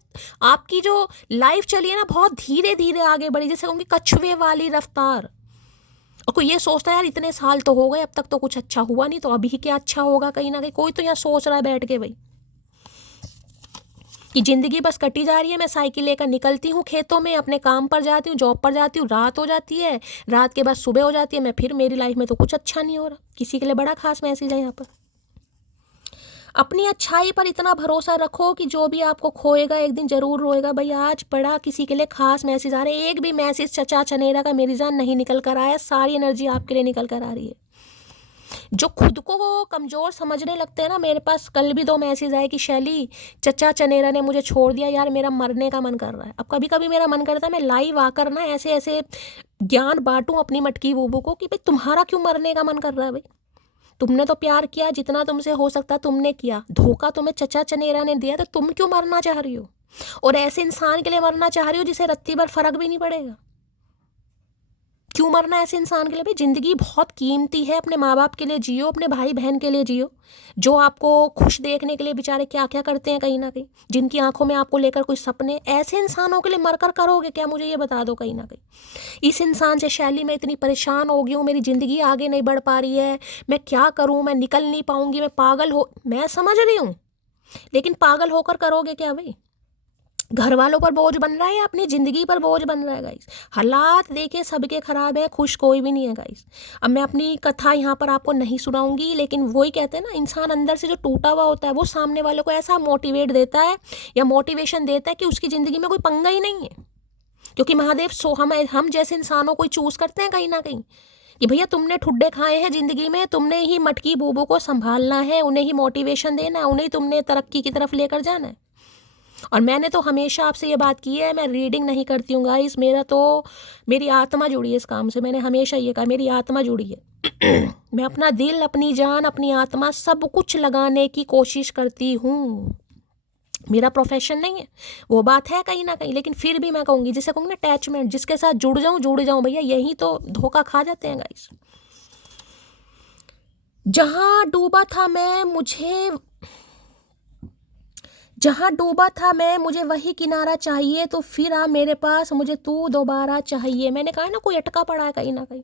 आपकी जो लाइफ चली है ना, बहुत धीरे धीरे आगे बढ़ी, जैसे कहूँगी कछुए वाली रफ्तार। और कोई ये सोचता है यार इतने साल तो हो गए, अब तक तो कुछ अच्छा हुआ नहीं, तो अभी क्या अच्छा होगा? कहीं ना कहीं कोई तो यहाँ सोच रहा है बैठ के भाई कि ज़िंदगी बस कटी जा रही है। मैं साइकिल लेकर निकलती हूँ खेतों में, अपने काम पर जाती हूँ, जॉब पर जाती हूँ, रात हो जाती है, रात के बाद सुबह हो जाती है, मैं फिर मेरी लाइफ में तो कुछ अच्छा नहीं हो रहा। किसी के लिए बड़ा खास मैसेज है यहाँ पर। अपनी अच्छाई पर इतना भरोसा रखो कि जो भी आपको खोएगा एक दिन जरूर रोएगा। भाई आज बड़ा किसी के लिए खास मैसेज आ रहे हैं, एक भी मैसेज चचा चनेरा का मेरी जान नहीं निकल कर आया, सारी एनर्जी आपके लिए निकल कर आ रही है। जो खुद को वो कमज़ोर समझने लगते हैं ना, मेरे पास कल भी 2 मैसेज आए कि शैली चचा चनेरा ने मुझे छोड़ दिया यार, मेरा मरने का मन कर रहा है। अब कभी कभी मेरा मन करता है मैं लाइव आकर ना ऐसे ऐसे ज्ञान बांटूं अपनी मटकी बूबू को कि भाई तुम्हारा क्यों मरने का मन कर रहा है। भाई तुमने तो प्यार किया, जितना तुमसे हो सकता तुमने किया, धोखा तुम्हें चचा चनेरा ने दिया, तो तुम क्यों मरना चाह रही हो? और ऐसे इंसान के लिए मरना चाह रही हो जिसे रत्ती भर फर्क भी नहीं पड़ेगा। क्यों मरना ऐसे इंसान के लिए? भाई जिंदगी बहुत कीमती है, अपने माँ बाप के लिए जियो, अपने भाई बहन के लिए जियो, जो आपको खुश देखने के लिए बेचारे क्या क्या करते हैं कहीं ना कहीं, जिनकी आंखों में आपको लेकर कोई सपने, ऐसे इंसानों के लिए मरकर करोगे क्या? मुझे ये बता दो कहीं ना कहीं। इस इंसान से शैली मैं इतनी परेशान हो गई हूँ, मेरी ज़िंदगी आगे नहीं बढ़ पा रही है, मैं क्या करूँ, मैं निकल नहीं पाऊँगी, मैं पागल हो, मैं समझ रही हूँ, लेकिन पागल होकर करोगे क्या? भाई घर वालों पर बोझ बन रहा है या अपनी ज़िंदगी पर बोझ बन रहा है? गाइस हालात देखिए सबके ख़राब है, खुश कोई भी नहीं है गाइस। अब मैं अपनी कथा यहाँ पर आपको नहीं सुनाऊंगी, लेकिन वही कहते हैं ना, इंसान अंदर से जो टूटा हुआ होता है वो सामने वालों को ऐसा मोटिवेट देता है या मोटिवेशन देता है कि उसकी ज़िंदगी में कोई पंगा ही नहीं है। क्योंकि महादेव हम जैसे इंसानों को चूज़ करते हैं कहीं ना कहीं कि भैया तुमने ठुड्डे खाए हैं ज़िंदगी में, तुमने ही मटकी बूबू को संभालना है, उन्हें ही मोटिवेशन देना है, उन्हें तुमने तरक्की की तरफ लेकर जाना है। और मैंने तो हमेशा आपसे ये बात की है, मैं रीडिंग नहीं करती हूँ गाइस, मेरी आत्मा जुड़ी है इस काम से। मैंने हमेशा ये कहा मेरी आत्मा जुड़ी है मैं अपना दिल, अपनी जान, अपनी आत्मा सब कुछ लगाने की कोशिश करती हूँ। मेरा प्रोफेशन नहीं है, वो बात है कहीं ना कहीं, लेकिन फिर भी मैं कहूँगी, जिसे कहूँगी ना अटैचमेंट, जिसके साथ जुड़ जाऊँ भैया, यही तो धोखा खा जाते हैं गाइस। जहाँ डूबा था मैं मुझे वही किनारा चाहिए, तो फिर आ मेरे पास मुझे तू दोबारा चाहिए। मैंने कहा ना कोई अटका पड़ा है कहीं ना कहीं,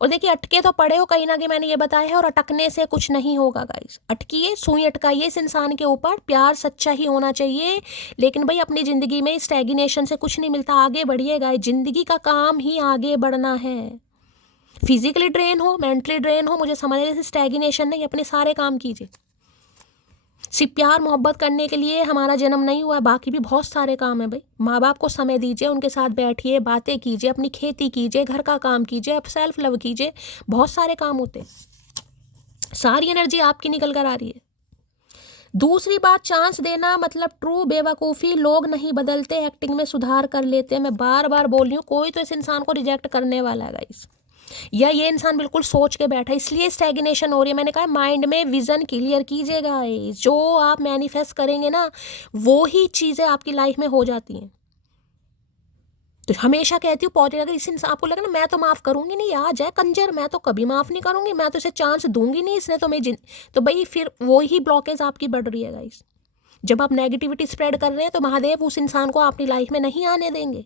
और देखिए अटके तो पड़े हो कहीं ना कहीं, मैंने ये बताया है, और अटकने से कुछ नहीं होगा गाइस। अटकिए, सुई अटकाइए इस इंसान के ऊपर, प्यार सच्चा ही होना चाहिए, लेकिन भाई अपनी ज़िंदगी में स्टैग्नेशन से कुछ नहीं मिलता, आगे बढ़िए गाइस, ज़िंदगी का काम ही आगे बढ़ना है। फिजिकली ड्रेन हो, मेंटली ड्रेन हो, मुझे समझने से स्टैग्नेशन नहीं, अपने सारे काम कीजिए। सिर्फ प्यार मोहब्बत करने के लिए हमारा जन्म नहीं हुआ, बाकी भी बहुत सारे काम है भाई। माँ बाप को समय दीजिए, उनके साथ बैठिए, बातें कीजिए, अपनी खेती कीजिए, घर का काम कीजिए, अब सेल्फ लव कीजिए, बहुत सारे काम होते हैं। सारी एनर्जी आपकी निकल कर आ रही है। दूसरी बात, चांस देना मतलब ट्रू बेवकूफ़ी, लोग नहीं बदलते, एक्टिंग में सुधार कर लेते हैं। मैं बार बार बोल रही हूँ, कोई तो इस इंसान को रिजेक्ट करने वाला है गाइस, या ये इंसान बिल्कुल सोच के बैठा है, इसलिए स्टैग्नेशन हो रही है। मैंने कहा माइंड में विजन क्लियर कीजिएगा, जो आप मैनिफेस्ट करेंगे ना वो ही चीज़ें आपकी लाइफ में हो जाती हैं। तो हमेशा कहती हूँ पॉजिटिव, अगर इस इंसान आपको लगा ना मैं तो माफ़ करूँगी नहीं, आ जाए कंजर, मैं तो कभी माफ़ नहीं करूँगी, मैं तो इसे चांस दूंगी नहीं, इसने तो तो भाई फिर वो ही ब्लॉकेज आपकी बढ़ रही है गाइस। जब आप नेगेटिविटी स्प्रेड कर रहे हैं तो महादेव उस इंसान को अपनी लाइफ में नहीं आने देंगे।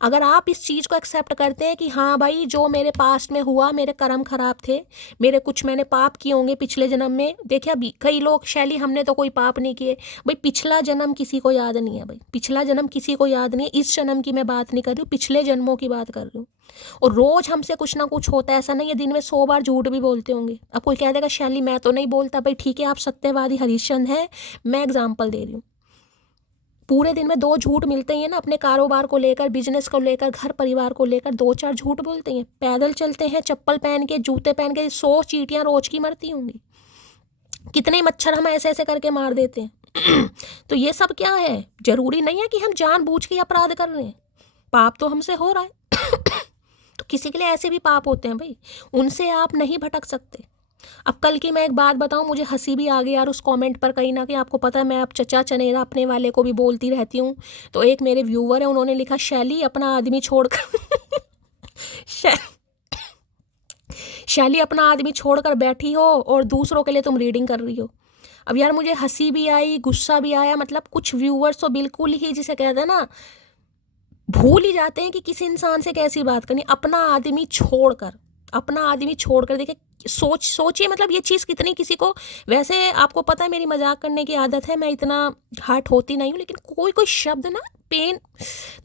अगर आप इस चीज़ को एक्सेप्ट करते हैं कि हाँ भाई जो मेरे पास्ट में हुआ, मेरे कर्म खराब थे, मैंने पाप किए होंगे पिछले जन्म में। देखिए अभी कई लोग, शैली हमने तो कोई पाप नहीं किए, भाई पिछला जन्म किसी को याद नहीं है, भाई पिछला जन्म किसी को याद नहीं है। इस जन्म की मैं बात नहीं कर रही हूँ, पिछले जन्मों की बात कर रही हूँ। और रोज़ हमसे कुछ ना कुछ होता है, ऐसा नहीं है दिन में 100 बार झूठ भी बोलते होंगे। अब कोई कह देगा शैली मैं तो नहीं बोलता, भाई ठीक है आप सत्यवादी हरिश्चंद्र हैं, मैं एग्जाम्पल दे रही हूँ। पूरे दिन में 2 झूठ मिलते ही है ना, अपने कारोबार को लेकर, बिजनेस को लेकर, घर परिवार को लेकर 2-4 झूठ बोलते हैं। पैदल चलते हैं, चप्पल पहन के, जूते पहन के, 100 चींटियां रोज की मरती होंगी, कितने मच्छर हम ऐसे ऐसे करके मार देते हैं तो ये सब क्या है? जरूरी नहीं है कि हम जानबूझ के अपराध कर रहे हैं, पाप तो हमसे हो रहा है तो किसी के लिए ऐसे भी पाप होते हैं भाई, उनसे आप नहीं भटक सकते। अब कल की मैं एक बात बताऊं, मुझे हंसी भी आ गई यार उस कमेंट पर, कहीं ना कहीं आपको पता है मैं अब चचा चनेरा अपने वाले को भी बोलती रहती हूँ। तो एक मेरे व्यूवर है, उन्होंने लिखा शैली अपना आदमी छोड़कर शैली अपना आदमी छोड़कर बैठी हो और दूसरों के लिए तुम रीडिंग कर रही हो। अब यार मुझे हंसी भी आई, गुस्सा भी आया, मतलब कुछ व्यूवर्स तो बिल्कुल ही जिसे कहते हैं ना भूल ही जाते हैं कि किसी इंसान से कैसी बात करनी। अपना आदमी छोड़कर देखिए, सोचिए मतलब ये चीज़ कितनी किसी को, वैसे आपको पता है मेरी मजाक करने की आदत है, मैं इतना हार्ट होती नहीं हूँ, लेकिन कोई शब्द ना पेन,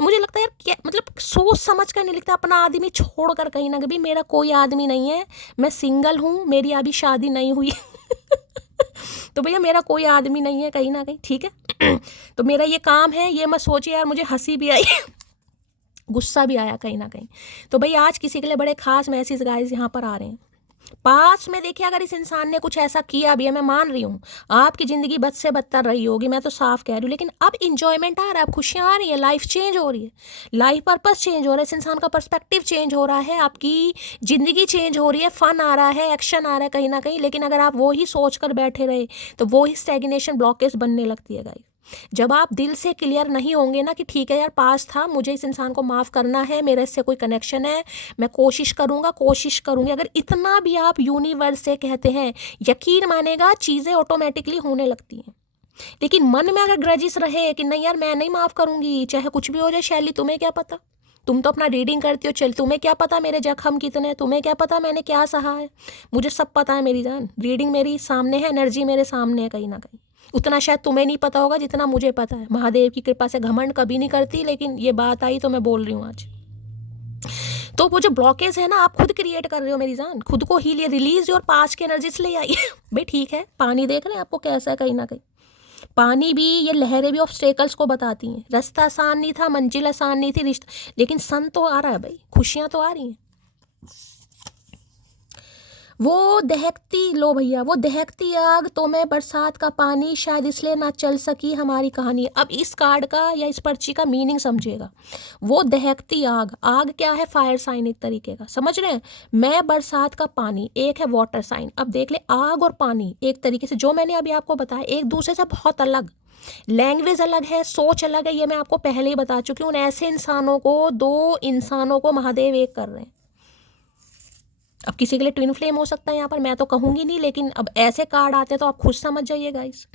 मुझे लगता है यार क्या मतलब सोच समझ कर नहीं लिखता। अपना आदमी छोड़कर, कहीं ना कहीं मेरा कोई आदमी नहीं है, मैं सिंगल हूँ, मेरी अभी शादी नहीं हुई तो भैया मेरा कोई आदमी नहीं है कहीं ना कहीं, ठीक है। तो मेरा ये काम है, ये मत सोचिए यार मुझे हंसी भी आई गुस्सा भी आया कहीं ना कहीं। तो भाई आज किसी के लिए बड़े खास मैसेज गाइस यहाँ पर आ रहे हैं। पास में देखिए अगर इस इंसान ने कुछ ऐसा किया भी है, मैं मान रही हूँ आपकी ज़िंदगी बद से बदतर रही होगी, मैं तो साफ कह रही हूँ, लेकिन अब इंजॉयमेंट आ रहा है, अब खुशियाँ आ रही हैं, लाइफ चेंज हो रही है, लाइफ पर्पस चेंज हो रहा है, इस इंसान का पर्सपेक्टिव चेंज हो रहा है, आपकी ज़िंदगी चेंज हो रही है, फन आ रहा है, एक्शन आ रहा है कहीं ना कहीं। लेकिन अगर आप वो ही सोच कर बैठे रहे तो वो ही स्टैग्नेशन, ब्लॉकेज बनने लगती है गाइस। जब आप दिल से क्लियर नहीं होंगे ना कि ठीक है यार पास था, मुझे इस इंसान को माफ़ करना है, मेरे इससे कोई कनेक्शन है, मैं कोशिश करूँगा, कोशिश करूँगी, अगर इतना भी आप यूनिवर्स से कहते हैं, यकीन मानेगा चीज़ें ऑटोमेटिकली होने लगती हैं। लेकिन मन में अगर ग्रजिस रहे कि नहीं यार मैं नहीं माफ़ करूँगी, चाहे कुछ भी हो जाए, शैली तुम्हें क्या पता, तुम तो अपना रीडिंग करती हो, चल तुम्हें क्या पता मेरे जख्म कितने हैं, तुम्हें क्या पता मैंने क्या सहा है, मुझे सब पता है मेरी जान, रीडिंग मेरी सामने है, एनर्जी मेरे सामने है कहीं ना कहीं। उतना शायद तुम्हें नहीं पता होगा जितना मुझे पता है। महादेव की कृपा से घमंड कभी नहीं करती, लेकिन ये बात आई तो मैं बोल रही हूँ आज। तो वो जो ब्लॉकेज है ना आप खुद क्रिएट कर रहे हो मेरी जान, खुद को हीलिए, रिलीज और पास की एनर्जी से ले आइए भाई ठीक है। पानी देख रहे हैं आपको कैसा है कहीं ना कहीं, पानी भी, ये लहरें भी ऑब्स्टेकल्स को बताती हैं, रास्ता आसान नहीं था, मंजिल आसान नहीं थी, रिश्ता, लेकिन सन तो आ रहा है भाई, खुशियाँ तो आ रही हैं। वो दहकती, लो भैया, वो दहकती आग तो मैं बरसात का पानी, शायद इसलिए ना चल सकी हमारी कहानी। अब इस कार्ड का या इस पर्ची का मीनिंग समझिएगा। वो दहकती आग, आग क्या है, फायर साइन एक तरीके का, समझ रहे हैं। मैं बरसात का पानी, एक है वाटर साइन। अब देख ले, आग और पानी एक तरीके से, जो मैंने अभी आपको बताया, एक दूसरे से बहुत अलग, लैंग्वेज अलग है, सोच अलग है, ये मैं आपको पहले ही बता चुकी हूँ। ऐसे इंसानों को, दो इंसानों को महादेव एक कर रहे हैं। अब किसी के लिए ट्विन फ्लेम हो सकता है यहाँ पर, मैं तो कहूँगी नहीं, लेकिन अब ऐसे कार्ड आते हैं तो आप खुद समझ जाइए गाइस।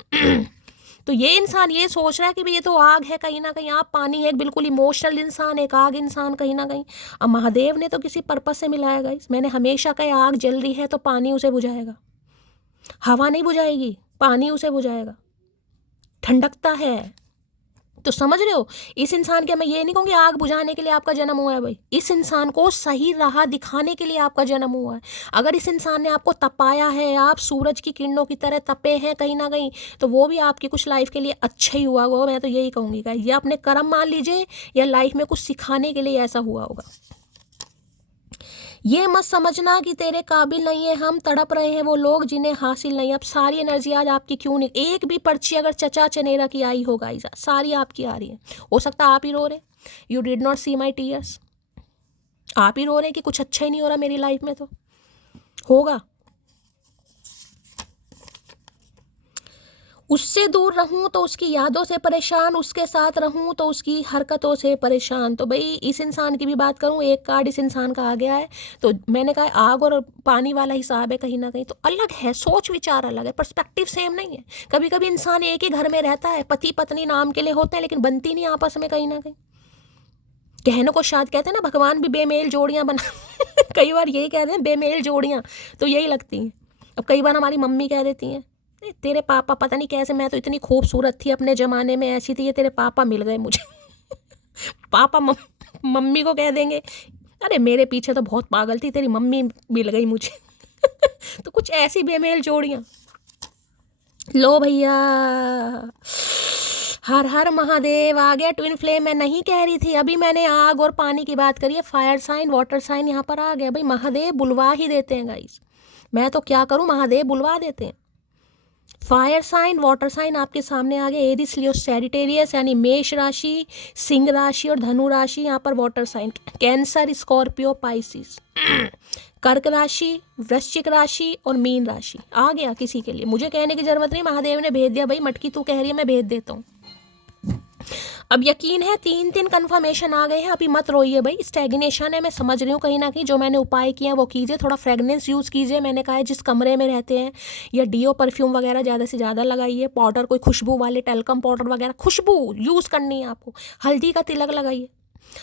तो ये इंसान ये सोच रहा है कि भाई ये तो आग है कहीं ना कहीं, आप पानी है, एक बिल्कुल इमोशनल इंसान, एक आग इंसान कहीं ना कहीं। अब महादेव ने तो किसी पर्पस से मिलाया गाइस। मैंने हमेशा कहा आग जल रही है तो पानी उसे बुझाएगा, हवा नहीं बुझाएगी, पानी उसे बुझाएगा, ठंडकता है। तो समझ रहे हो, इस इंसान के, मैं ये नहीं कहूँगी आग बुझाने के लिए आपका जन्म हुआ है भाई, इस इंसान को सही राह दिखाने के लिए आपका जन्म हुआ है। अगर इस इंसान ने आपको तपाया है, आप सूरज की किरणों की तरह तपे हैं कहीं ना कहीं, तो वो भी आपकी कुछ लाइफ के लिए अच्छा ही हुआ होगा, मैं तो यही कहूँगी। या अपने कर्म मान लीजिए, या लाइफ में कुछ सिखाने के लिए ऐसा हुआ होगा। ये मत समझना कि तेरे काबिल नहीं है हम, तड़प रहे हैं वो लोग जिन्हें हासिल नहीं। अब सारी एनर्जी आज आपकी क्यों नहीं, एक भी पर्ची अगर चचा चनेरा की आई होगा इस, सारी आपकी आ रही है। हो सकता है आप ही रो रहे, you did not see my tears, आप ही रो रहे हैं कि कुछ अच्छा ही नहीं हो रहा मेरी लाइफ में, तो होगा। उससे दूर रहूं तो उसकी यादों से परेशान, उसके साथ रहूं तो उसकी हरकतों से परेशान। तो भाई इस इंसान की भी बात करूं, एक कार्ड इस इंसान का आ गया है, तो मैंने कहा आग और पानी वाला हिसाब है कहीं ना कहीं, तो अलग है, सोच विचार अलग है, पर्सपेक्टिव सेम नहीं है। कभी कभी इंसान एक ही घर में रहता है, पति पत्नी नाम के लिए होते हैं, लेकिन बनती नहीं आपस में कहीं ना कहीं। कहने को शायद कहते हैं ना, भगवान भी बेमेल जोड़ियाँ बना कई बार यही कहते हैं, बेमेल जोड़ियाँ तो यही लगती हैं। अब कई बार हमारी मम्मी कह देती हैं तेरे पापा पता नहीं कैसे, मैं तो इतनी खूबसूरत थी अपने ज़माने में, ऐसी थी, ये तेरे पापा मिल गए मुझे पापा मम्मी को कह देंगे अरे मेरे पीछे तो बहुत पागल थी, तेरी मम्मी मिल गई मुझे तो कुछ ऐसी बेमेल जोड़ियाँ। लो भैया, हर हर महादेव आ गया ट्विन फ्लेम। मैं नहीं कह रही थी, अभी मैंने आग और पानी की बात करी है, फायर साइन वाटर साइन यहाँ पर आ गया भाई। महादेव बुलवा ही देते हैं गाइस, मैं तो क्या करूँ, महादेव बुलवा देते हैं। फायर साइन वाटर साइन आपके सामने आ गए, एरिस लियो सैजिटेरियस यानी मेष राशि, सिंह राशि और धनु राशि। यहाँ पर water sign Cancer, Scorpio, Pisces, कर्क राशि, वृश्चिक राशि और मीन राशि आ गया किसी के लिए। मुझे कहने की जरूरत नहीं, महादेव ने भेज दिया भाई। मटकी तू कह रही है, मैं भेज देता हूँ। अब यकीन है 3 कंफर्मेशन आ गए हैं। अभी मत रोइए भाई, स्टैग्नेशन है, मैं समझ रही हूँ कहीं ना कहीं। जो मैंने उपाय किए हैं वो कीजिए, थोड़ा फ्रेगनेंस यूज़ कीजिए। मैंने कहा है जिस कमरे में रहते हैं, या डीओ परफ्यूम वगैरह ज़्यादा से ज़्यादा लगाइए, पाउडर कोई खुशबू वाले टेल्कम पाउडर वगैरह खुशबू यूज़ करनी है आपको। हल्दी का तिलक लगाइए।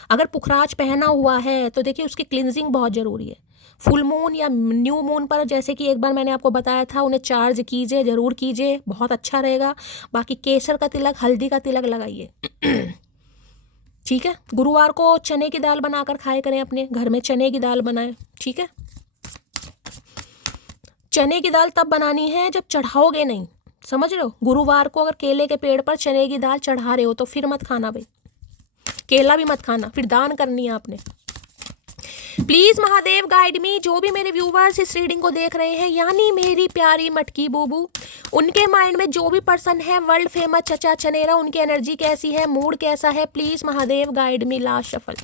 अगर पुखराज पहना हुआ है तो देखिए उसकी क्लिनजिंग बहुत ज़रूरी है। फुल मून या न्यू मून पर, जैसे कि एक बार मैंने आपको बताया था, उन्हें चार्ज कीजिए, ज़रूर कीजिए, बहुत अच्छा रहेगा। बाकी केसर का तिलक, हल्दी का तिलक लगाइए ठीक है। गुरुवार को चने की दाल बनाकर खाए करें, अपने घर में चने की दाल बनाएं, ठीक है। चने की दाल तब बनानी है जब चढ़ाओगे नहीं, समझ रहे हो? गुरुवार को अगर केले के पेड़ पर चने की दाल चढ़ा रहे हो तो फिर मत खाना भाई, केला भी मत खाना, फिर दान करनी है आपने। प्लीज महादेव गाइड मी। जो भी मेरे व्यूवर्स इस रीडिंग को देख रहे हैं, यानी मेरी प्यारी मटकी बूबू, उनके माइंड में जो भी पर्सन है वर्ल्ड फेमस चचा चनेरा, उनकी एनर्जी कैसी है, मूड कैसा है, please Mahadev guide me. Last shuffle,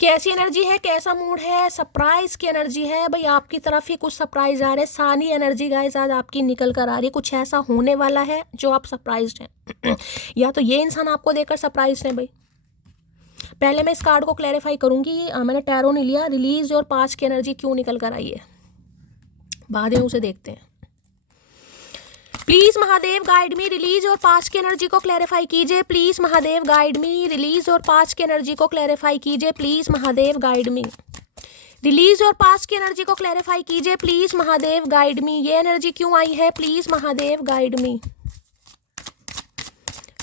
कैसी एनर्जी है, कैसा मूड है, सरप्राइज की एनर्जी है भाई, आपकी तरफ ही कुछ सरप्राइज आ रहे हैं। सारी एनर्जी गाइस आज आपकी निकल कर आ रही है, कुछ ऐसा होने वाला है जो आप सरप्राइज्ड हैं या तो ये इंसान आपको देखकर सरप्राइज्ड है भाई। पहले मैं इस कार्ड को क्लैरिफाई करूंगी, मैंने टैरो नहीं लिया। रिलीज और पास की एनर्जी क्यों निकल कर आई है, बाद में उसे देखते हैं। Please Mahadev guide me, release और पास्ट की एनर्जी को क्लैरिफाई कीजिए। Please Mahadev guide me, release और पास्ट की एनर्जी को क्लैरिफाई कीजिए। Please Mahadev guide me, release और पास्ट की एनर्जी को क्लैरिफाई कीजिए। प्लीज महादेव गाइड मी, ये एनर्जी क्यों आई है, please Mahadev guide me.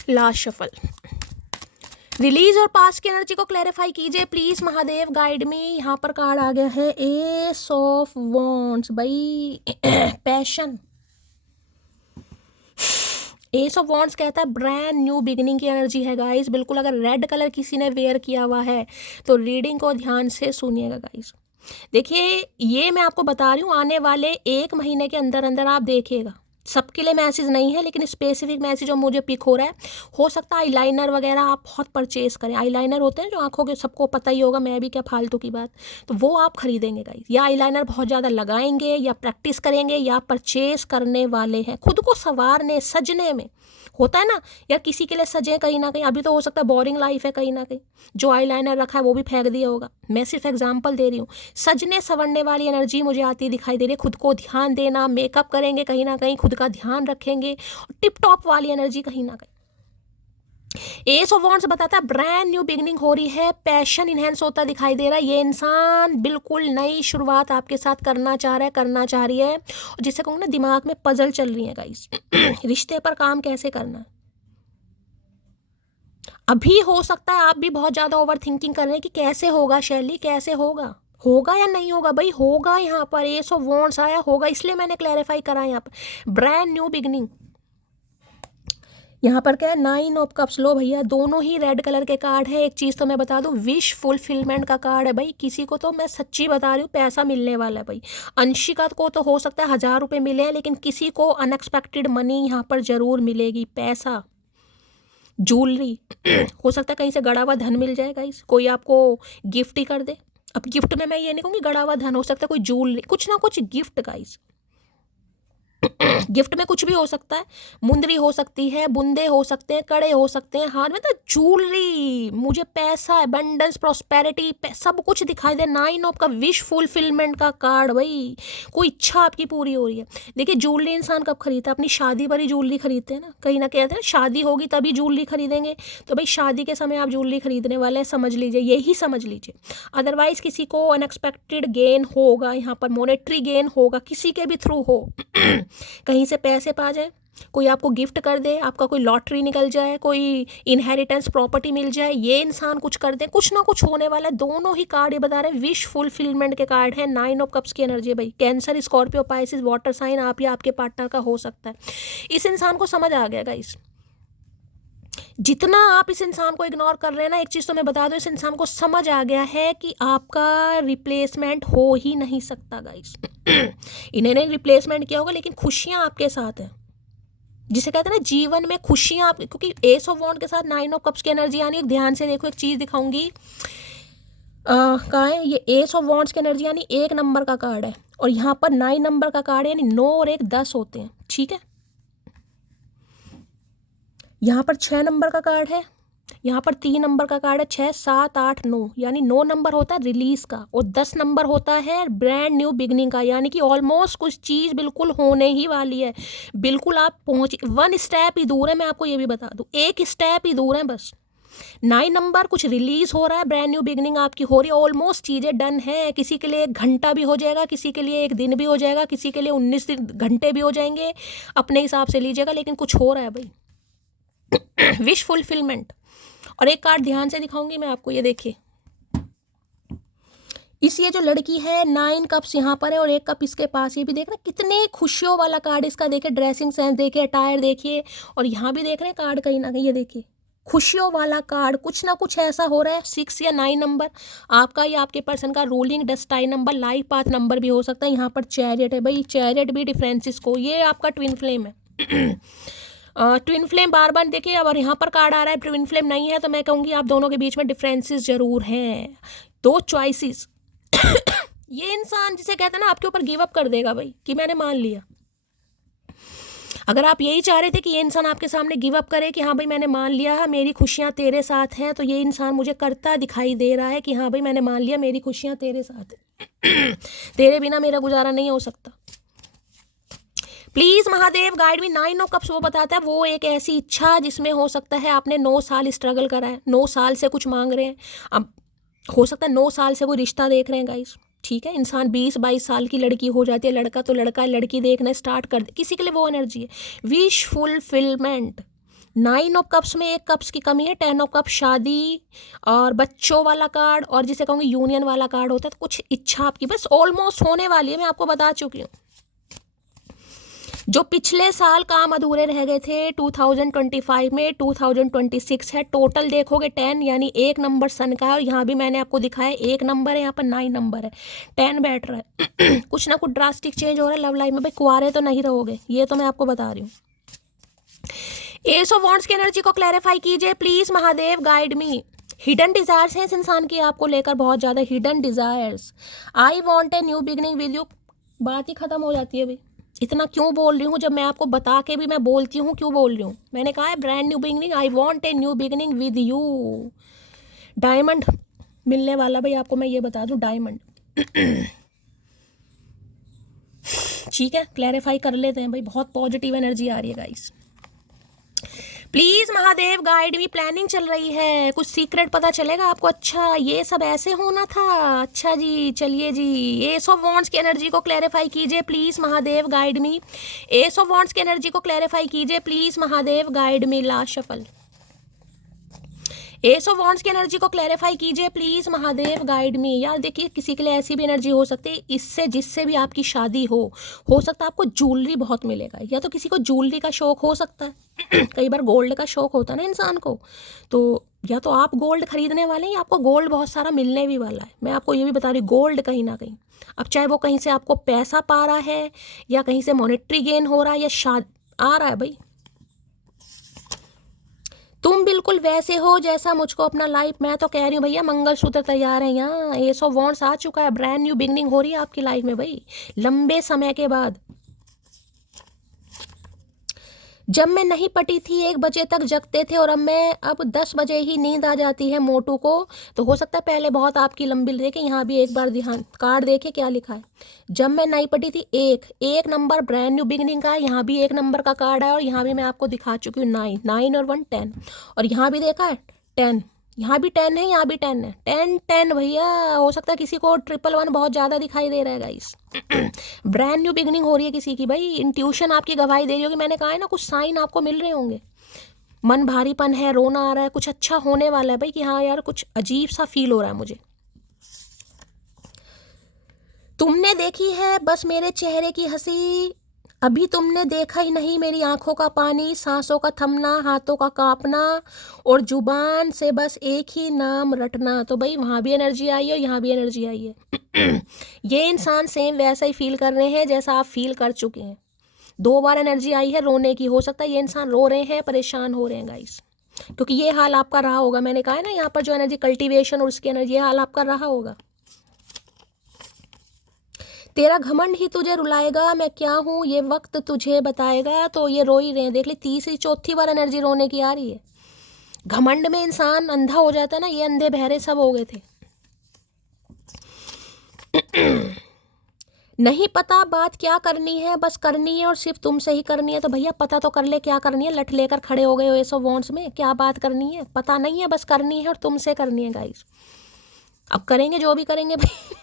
Last shuffle, release और पास्ट की एनर्जी को क्लैरिफाई कीजिए। प्लीज महादेव गाइड मी। यहाँ पर कार्ड आ गया है एस ऑफ वॉन्ड्स भाई, पैशन। एस ऑफ वॉन्ड्स कहता है ब्रांड न्यू बिगिनिंग की एनर्जी है गाइस। बिल्कुल, अगर रेड कलर किसी ने वेयर किया हुआ है तो रीडिंग को ध्यान से सुनिएगा गाइस। देखिए, ये मैं आपको बता रही हूँ, आने वाले 1 महीने के अंदर अंदर आप देखिएगा। सबके लिए मैसेज नहीं है, लेकिन स्पेसिफिक मैसेज जो मुझे पिक हो रहा है, हो सकता है आईलाइनर वगैरह आप बहुत परचेज करें। आईलाइनर होते हैं जो आंखों के, सबको पता ही होगा, मैं भी क्या फालतू की बात, तो वो आप खरीदेंगे गाइस। या आईलाइनर बहुत ज़्यादा लगाएंगे, या प्रैक्टिस करेंगे, या परचेज करने वाले हैं। खुद को संवारने सजने में होता है ना यार, किसी के लिए सजे कहीं ना कहीं। अभी तो हो सकता है बोरिंग लाइफ है कहीं ना कहीं, जो आईलाइनर रखा है वो भी फेंक दिया होगा। मैं सिर्फ एग्जांपल दे रही हूँ। सजने संवरने वाली एनर्जी मुझे आती दिखाई दे रही है। खुद को ध्यान देना, मेकअप करेंगे कहीं ना कहीं, खुद का ध्यान रखेंगे, टिप टॉप वाली एनर्जी कहीं ना कहीं। एस ऑफ वॉन्ड्स बताता है ब्रांड न्यू बिगनिंग हो रही है, पैशन इनहेंस होता दिखाई दे रहा है। ये इंसान बिल्कुल नई शुरुआत आपके साथ करना चाह रहा है, करना चाह रही है। जिसे कहूँ ना, दिमाग में पजल चल रही है गाइस रिश्ते पर काम कैसे करना है। अभी हो सकता है आप भी बहुत ज़्यादा ओवर थिंकिंग कर रहे हैं कि कैसे होगा शैली, कैसे होगा, होगा या नहीं होगा भाई। होगा, यहाँ पर एस ऑफ वॉन्ड्स आया, होगा, इसलिए मैंने क्लैरिफाई करा यहाँ पर ब्रांड न्यू बिगनिंग। यहाँ पर क्या है, 9 ऑफ कप्स। लो भैया, दोनों ही रेड कलर के कार्ड है। एक चीज़ तो मैं बता दूँ, विश फुलफिलमेंट का कार्ड है भाई। किसी को तो मैं सच्ची बता रही हूँ, पैसा मिलने वाला है भाई। अंशिका को तो हो सकता है 1000 रुपये मिले, लेकिन किसी को अनएक्सपेक्टेड मनी यहाँ पर जरूर मिलेगी। पैसा, ज्वेलरी हो सकता है कहीं से गड़ा हुआ धन मिल जाए गाइस, कोई आपको गिफ्ट ही कर दे। अब गिफ्ट में मैं ये नहीं कहूँगी गड़ा हुआ धन, हो सकता है कोई ज्वेलरी, कुछ ना कुछ गिफ्ट गाइस। गिफ्ट में कुछ भी हो सकता है, मुंदरी हो सकती है, बुंदे हो सकते हैं, कड़े हो सकते हैं, हाथ में तो ज्वेलरी। मुझे पैसा, अबंडेंस, प्रॉस्पेरिटी, सब कुछ दिखाई दे। 9 ऑफ का विश फुलफिलमेंट का कार्ड भाई, कोई इच्छा आपकी पूरी हो रही है। देखिए, ज्वेलरी इंसान कब खरीदता है, अपनी शादी पर ही ज्वेलरी खरीदते हैं ना, कहीं ना कहते हैं शादी होगी तभी ज्वेलरी खरीदेंगे। तो भाई शादी के समय आप ज्वेलरी खरीदने वाले हैं, समझ लीजिए, यही समझ लीजिए। अदरवाइज किसी को अनएक्सपेक्टेड गेन होगा, यहाँ पर मॉनेटरी गेन होगा, किसी के भी थ्रू हो कहीं से पैसे पा जाए, कोई आपको गिफ्ट कर दे, आपका कोई लॉटरी निकल जाए, कोई इनहेरिटेंस प्रॉपर्टी मिल जाए, ये इंसान कुछ कर दे, कुछ ना कुछ होने वाला है। दोनों ही कार्ड ये बता रहे हैं विश फुलफिलमेंट के कार्ड है। 9 ऑफ कप्स की एनर्जी है भाई। Cancer, Scorpio, Pisces, water sign, आप या आपके पार्टनर का हो सकता है। इस इंसान को समझ आ गया गाइस, जितना आप इस इंसान को इग्नोर कर रहे हैं ना, एक चीज़ तो मैं बता दूं, इस इंसान को समझ आ गया है कि आपका रिप्लेसमेंट हो ही नहीं सकता गाइस इन्होंने रिप्लेसमेंट किया होगा, लेकिन खुशियां आपके साथ हैं। जिसे कहते हैं ना, जीवन में खुशियां आप, क्योंकि एस ऑफ वॉन्ड के साथ 9 ऑफ कप्स की एनर्जी आनी है। ध्यान से देखो, एक चीज़ दिखाऊंगी, कहाँ है ये एस ऑफ वॉन्ड्स की एनर्जी, यानी 1 नंबर का कार्ड है, और यहाँ पर 9 नंबर का कार्ड है, यानी 9 और 1 10 होते हैं, ठीक है। यहाँ पर 6 नंबर का कार्ड है, यहाँ पर 3 नंबर का कार्ड है, 6 7 8 9, यानी 9 नंबर होता है रिलीज का, और 10 नंबर होता है ब्रांड न्यू बिगनिंग का, यानी कि ऑलमोस्ट कुछ चीज़ बिल्कुल होने ही वाली है। बिल्कुल आप पहुँच 1 स्टेप ही दूर है, मैं आपको ये भी बता दूँ, 1 स्टेप ही दूर है बस। 9 नंबर कुछ रिलीज हो रहा है, ब्रांड न्यू बिगनिंग आपकी हो रही है, ऑलमोस्ट चीज़ें डन है। किसी के लिए 1 घंटा भी हो जाएगा, किसी के लिए 1 दिन भी हो जाएगा, किसी के लिए 19 घंटे भी हो जाएंगे, अपने हिसाब से लीजिएगा, लेकिन कुछ हो रहा है भाई विश फुलफिलमेंट। और एक कार्ड ध्यान से दिखाऊंगी मैं आपको, ये देखिए, इस ये जो लड़की है 9 कप्स यहाँ पर है और 1 कप इसके पास, ये भी देख रहे हैं कितने खुशियों वाला कार्ड इसका, देखिए ड्रेसिंग सेंस देखिए, अटायर देखिए, और यहाँ भी देख रहे हैं कार्ड कहीं ना कहीं, ये देखिए खुशियों वाला कार्ड, कुछ ना कुछ ऐसा हो रहा है। 6 या 9 नंबर आपका या आपके पर्सन का ruling destined number, life path number भी हो सकता है। यहाँ पर चैरियट है भाई, चैरियट भी डिफरेंसेस को, ये आपका ट्विन फ्लेम है। ट्विन फ्लेम बार बार देखिए, अब यहाँ पर कार्ड आ रहा है ट्विन फ्लेम नहीं है, तो मैं कहूँगी आप दोनों के बीच में डिफरेंसेस जरूर हैं। 2 चॉइसेस। ये इंसान जिसे कहते हैं ना आपके ऊपर गिव अप कर देगा भाई, कि मैंने मान लिया। अगर आप यही चाह रहे थे कि ये इंसान आपके सामने गिव अप करे कि हाँ भाई मैंने मान लिया, मेरी खुशियाँ तेरे साथ हैं, तो ये इंसान मुझे करता दिखाई दे रहा है कि हाँ भाई मैंने मान लिया, मेरी खुशियाँ तेरे साथ हैं। तेरे बिना मेरा गुजारा नहीं हो सकता। Please Mahadev guide me. 9 of cups वो बताता है वो एक ऐसी इच्छा जिसमें हो सकता है आपने 9 साल स्ट्रगल करा है, 9 साल से कुछ मांग रहे हैं, अब हो सकता है 9 साल से कोई रिश्ता देख रहे हैं गाइस, ठीक है। इंसान 20-22 साल की लड़की हो जाती है, लड़का तो लड़का, लड़की देखना स्टार्ट कर दे, किसी के लिए वो एनर्जी है विश फुलफिलमेंट। 9 ऑफ कप्स में 1 कप्स की कमी है। 10 ऑफ कप शादी और बच्चों वाला कार्ड, और जिसे कहूँगी यूनियन वाला कार्ड होता है, तो कुछ इच्छा आपकी बस ऑलमोस्ट होने वाली है, मैं आपको बता चुकी हूँ। जो पिछले साल काम अधूरे रह गए थे 2025 में 2026 है। टोटल देखोगे 10, यानी 1 नंबर सन का है, और यहाँ भी मैंने आपको दिखाया 1 नंबर है, यहाँ पर 9 नंबर है, 10 बैठ रहा है। कुछ ना कुछ ड्रास्टिक चेंज हो रहा है लव लाइफ में भाई, कुंवारे तो नहीं रहोगे, ये तो मैं आपको बता रही हूँ। एस ऑफ वॉन्ड्स की एनर्जी को क्लैरिफाई कीजिए please Mahadev, guide me. Hidden desires हैं इस इंसान की आपको लेकर, बहुत ज़्यादा hidden desires. I want a new beginning with you, बात ही खत्म हो जाती है भाई। इतना क्यों बोल रही हूँ जब मैं आपको बता के भी मैं बोलती हूँ क्यों बोल रही हूँ। मैंने कहा है brand new beginning, I want a new beginning with you. Diamond मिलने वाला भाई आपको, मैं ये बता दूँ डायमंड। ठीक है, क्लैरिफाई कर लेते हैं भाई, बहुत पॉजिटिव एनर्जी आ रही है guys. Please Mahadev guide me, planning चल रही है, कुछ सीक्रेट पता चलेगा आपको। अच्छा ये सब ऐसे होना था, अच्छा जी चलिए जी। एस ऑफ वॉन्ड्स की एनर्जी को क्लैरिफाई कीजिए please Mahadev, guide me. S of wands की एनर्जी को क्लैरिफाई कीजिए please Mahadev, guide me. Last shuffle. S of wands की एनर्जी को क्लैरिफाई कीजिए प्लीज महादेव, गाइड मी। यार देखिए किसी के लिए ऐसी भी एनर्जी हो सकती है, इससे जिससे भी आपकी शादी हो सकता है आपको ज्वेलरी बहुत मिलेगा, या तो किसी को ज्वेलरी का शौक हो सकता है। कई बार गोल्ड का शौक होता है ना इंसान को, तो या तो आप गोल्ड खरीदने वाले हैं या आपको गोल्ड बहुत सारा मिलने भी वाला है। मैं आपको ये भी बता रही हूँ, गोल्ड कहीं ना कहीं, अब चाहे वो कहीं से आपको पैसा पा रहा है या कहीं से मॉनेटरी गेन हो रहा है या शाद आ रहा है भाई, तुम बिल्कुल वैसे हो जैसा मुझको अपना लाइफ, मैं तो कह रही हूँ भैया मंगलसूत्र तैयार है यहाँ। एस ऑफ वॉन्ड्स आ चुका है, ब्रांड न्यू बिगनिंग हो रही है आपकी लाइफ में भाई, लंबे समय के बाद। जब मैं नहीं पटी थी 1 बजे तक जगते थे और अब 10 बजे ही नींद आ जाती है मोटू को। तो हो सकता है पहले बहुत आपकी लंबी देखे, यहाँ भी एक बार ध्यान कार्ड देखे क्या लिखा है। जब मैं नहीं पटी थी, एक नंबर ब्रांड न्यू बिगनिंग का है, यहाँ भी 1 नंबर का कार्ड है, और यहाँ भी मैं आपको दिखा चुकी हूँ 9 और 1 10, और यहाँ भी देखा है 10, यहाँ भी 10 है, यहाँ भी 10 है, 10 भैया। हो सकता है किसी को 111 बहुत ज़्यादा दिखाई दे रहा है गाइस। ब्रांड न्यू बिगनिंग हो रही है किसी की भाई, इंट्यूशन आपकी गवाही दे रही होगी। मैंने कहा है ना कुछ साइन आपको मिल रहे होंगे, मन भारीपन है, रोना आ रहा है, कुछ अच्छा होने वाला है भाई, कि हाँ यार कुछ अजीब सा फील हो रहा है मुझे। तुमने देखी है बस मेरे चेहरे की हंसी, अभी तुमने देखा ही नहीं मेरी आंखों का पानी, सांसों का थमना, हाथों का कांपना, और जुबान से बस एक ही नाम रटना। तो भाई वहाँ भी एनर्जी आई है और यहाँ भी एनर्जी आई है। ये इंसान सेम वैसा ही फील कर रहे हैं जैसा आप फील कर चुके हैं। 2 बार एनर्जी आई है रोने की, हो सकता है ये इंसान रो रहे हैं, परेशान हो रहे हैं गाइस, क्योंकि ये हाल आपका रहा होगा। मैंने कहा है ना यहाँ पर जो एनर्जी कल्टीवेशन और उसकी एनर्जी, ये हाल आपका रहा होगा। तेरा घमंड ही तुझे रुलाएगा, मैं क्या हूँ ये वक्त तुझे बताएगा। तो ये रो ही रहे हैं, देख ली 3-4 बार एनर्जी रोने की आ रही है। घमंड में इंसान अंधा हो जाता है ना, ये अंधे बहरे सब हो गए थे। नहीं पता बात क्या करनी है, बस करनी है और सिर्फ तुमसे ही करनी है। तो भैया पता तो कर ले क्या करनी है, लठ लेकर खड़े हो गए हो एस ऑफ वॉन्ड्स में, क्या बात करनी है पता नहीं है, बस करनी है और तुमसे करनी है गाइस। अब करेंगे जो भी करेंगे भाई।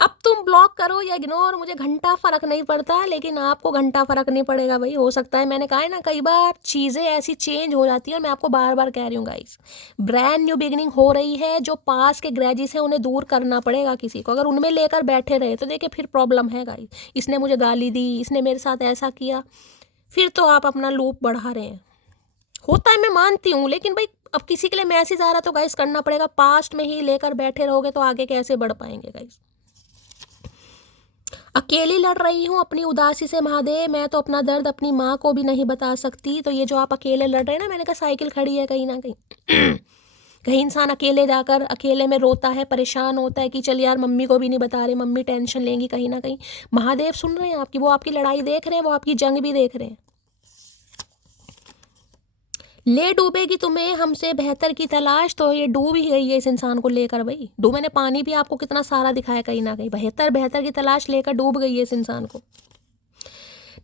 अब तुम ब्लॉक करो या इग्नोर, मुझे घंटा फर्क नहीं पड़ता, लेकिन आपको घंटा फर्क नहीं पड़ेगा भाई। हो सकता है, मैंने कहा है ना कई बार चीज़ें ऐसी चेंज हो जाती है, और मैं आपको बार बार कह रही हूँ गाइस, ब्रांड न्यू बिगनिंग हो रही है। जो पास के ग्रेजिस हैं उन्हें दूर करना पड़ेगा किसी को। अगर उनमें लेकर बैठे रहे तो देखिए फिर प्रॉब्लम है गाइस। इसने मुझे गाली दी, इसने मेरे साथ ऐसा किया, फिर तो आप अपना लूप बढ़ा रहे हैं। होता है, मैं मानती हूँ, लेकिन भाई अब किसी के लिए मैसेज आ रहा तो गाइस करना पड़ेगा। पास्ट में ही लेकर बैठे रहोगे तो आगे कैसे बढ़ पाएंगे गाइस। अकेली लड़ रही हूँ अपनी उदासी से महादेव, मैं तो अपना दर्द अपनी माँ को भी नहीं बता सकती। तो ये जो आप अकेले लड़ रहे हैं ना, मैंने कहा साइकिल खड़ी है कहीं ना कहीं। कहीं इंसान अकेले जाकर अकेले में रोता है, परेशान होता है कि चल यार मम्मी को भी नहीं बता रहे, मम्मी टेंशन लेंगी। कहीं ना कहीं महादेव सुन रहे हैं आपकी, वो आपकी लड़ाई देख रहे हैं, वो आपकी जंग भी देख रहे हैं। ले डूबेगी तुम्हें हमसे बेहतर की तलाश, तो ये डूब ही गई है इस इंसान को लेकर भाई। मैंने पानी भी आपको कितना सारा दिखाया, कहीं ना कहीं बेहतर की तलाश लेकर डूब गई है इस इंसान को।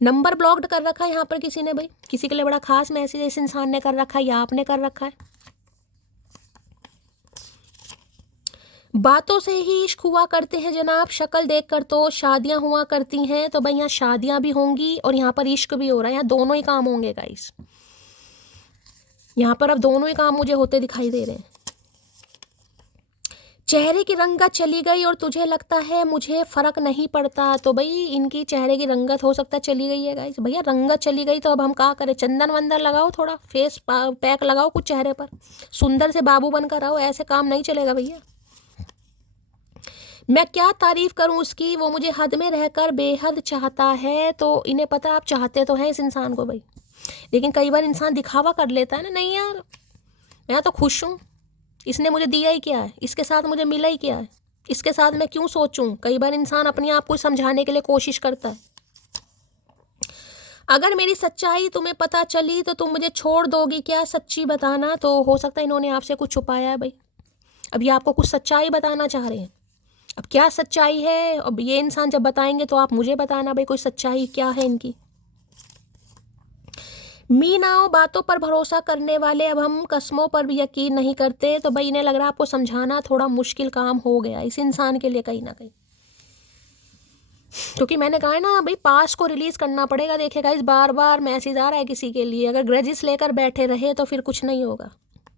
नंबर ब्लॉक्ड कर रखा है यहाँ पर किसी ने भाई, किसी के लिए बड़ा खास मैसेज इस इंसान ने कर रखा है या आपने कर रखा है। बातों से ही इश्क हुआ करते हैं जनाब, शक्ल देखकर तो शादियां हुआ करती हैं। तो भाई यहाँ शादियां भी होंगी और यहाँ पर इश्क भी हो रहा है, यहाँ दोनों ही काम होंगे गाइस। यहाँ पर अब दोनों ही काम मुझे होते दिखाई दे रहे हैं। चेहरे की रंगत चली गई और तुझे लगता है मुझे फर्क नहीं पड़ता। तो भाई इनकी चेहरे की रंगत हो सकता है चली गई है गाइस। भैया रंगत चली गई तो अब हम क्या करें, चंदन वंदन लगाओ, थोड़ा फेस पैक लगाओ कुछ चेहरे पर, सुंदर से बाबू बनकर आओ, ऐसे काम नहीं चलेगा भैया। मैं क्या तारीफ करूं उसकी, वो मुझे हद में रहकर बेहद चाहता है। तो इन्हें पता आप चाहते तो हैं इस इंसान को भाई, लेकिन कई बार इंसान दिखावा कर लेता है ना, नहीं यार मैं तो खुश हूँ, इसने मुझे दिया ही क्या है, इसके साथ मुझे मिला ही क्या है, इसके साथ मैं क्यों सोचूं। कई बार इंसान अपने आप को समझाने के लिए कोशिश करता है। अगर मेरी सच्चाई तुम्हें पता चली तो तुम मुझे छोड़ दोगी क्या, सच्ची बताना। तो हो सकता है इन्होंने आपसे कुछ छुपाया है भाई, अभी आपको कुछ सच्चाई बताना चाह रहे हैं। अब क्या सच्चाई है, अब ये इंसान जब बताएंगे तो आप मुझे बताना भाई कोई सच्चाई क्या है इनकी। मीनाओ बातों पर भरोसा करने वाले, अब हम कस्मों पर भी यकीन नहीं करते। तो भाई इन्हें लग रहा है आपको समझाना थोड़ा मुश्किल काम हो गया इस इंसान के लिए कहीं ना कहीं, क्योंकि मैंने कहा है ना भाई पास को रिलीज करना पड़ेगा। देखिएगा इस बार बार मैसेज आ रहा है किसी के लिए, अगर ग्रजेस लेकर बैठे रहे तो फिर कुछ नहीं होगा।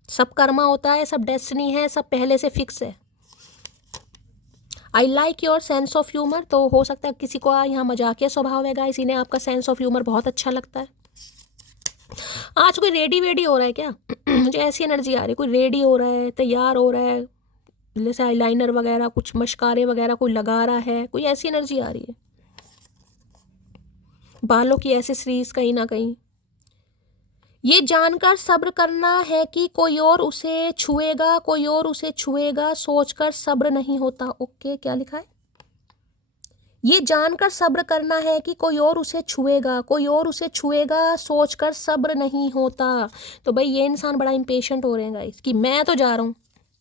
सब कर्मा होता है, सब डेस्टिनी है, सब पहले से फिक्स है। I like your sense of humour, तो हो सकता है किसी को यहाँ मजाकिया स्वभाव है गाइस, इन्हें आपका सेंस ऑफ ह्यूमर बहुत अच्छा लगता है। आज कोई रेडी वेडी हो रहा है क्या? मुझे ऐसी एनर्जी आ रही है, कोई रेडी हो रहा है, तैयार हो रहा है, जैसे आईलाइनर वगैरह कुछ मशकारे वगैरह कोई लगा रहा है, कोई ऐसी एनर्जी आ रही है। बालों की एसेसरीज कहीं ना कहीं। ये जानकर सब्र करना है कि कोई और उसे छुएगा, कोई और उसे छुएगा, सोचकर सब्र नहीं होता। ओके क्या लिखा है? ये जानकर सब्र करना है कि कोई और उसे छुएगा, कोई और उसे छुएगा, सोचकर सब्र नहीं होता। तो भाई ये इंसान बड़ा इम्पेशेंट हो रहे हैं गाइस कि मैं तो जा रहा हूँ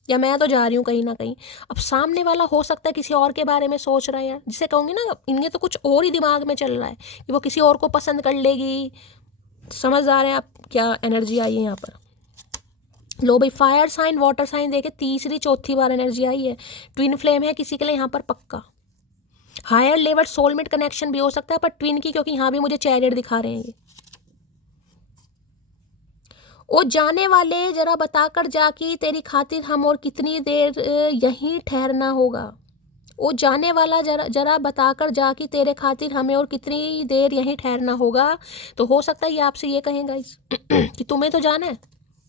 या मैं तो जा रही हूँ कहीं ना कहीं। अब सामने वाला हो सकता है किसी और के बारे में सोच रहा है यार, जिसे कहूँगी ना इनके तो कुछ और ही दिमाग में चल रहा है कि वो किसी और को पसंद कर लेगी। समझ आ रहे हैं आप क्या एनर्जी आई है यहाँ पर? लो भाई फायर साइन वाटर साइन देखे तीसरी चौथी बार एनर्जी आई है। ट्विन फ्लेम है किसी के लिए यहाँ पर पक्का। हायर लेवल सोलमेट कनेक्शन भी हो सकता है, पर ट्विन की, क्योंकि यहाँ भी मुझे चैरियट दिखा रहे हैं ये। ओ जाने वाले जरा बताकर जा कि तेरी खातिर हम और कितनी देर यहीं ठहरना होगा। ओ जाने वाला जरा बताकर जा कि तेरे खातिर हमें और कितनी देर यहीं ठहरना होगा। तो हो सकता है ये आपसे ये कहें गाइस कि तुम्हें तो जाना है,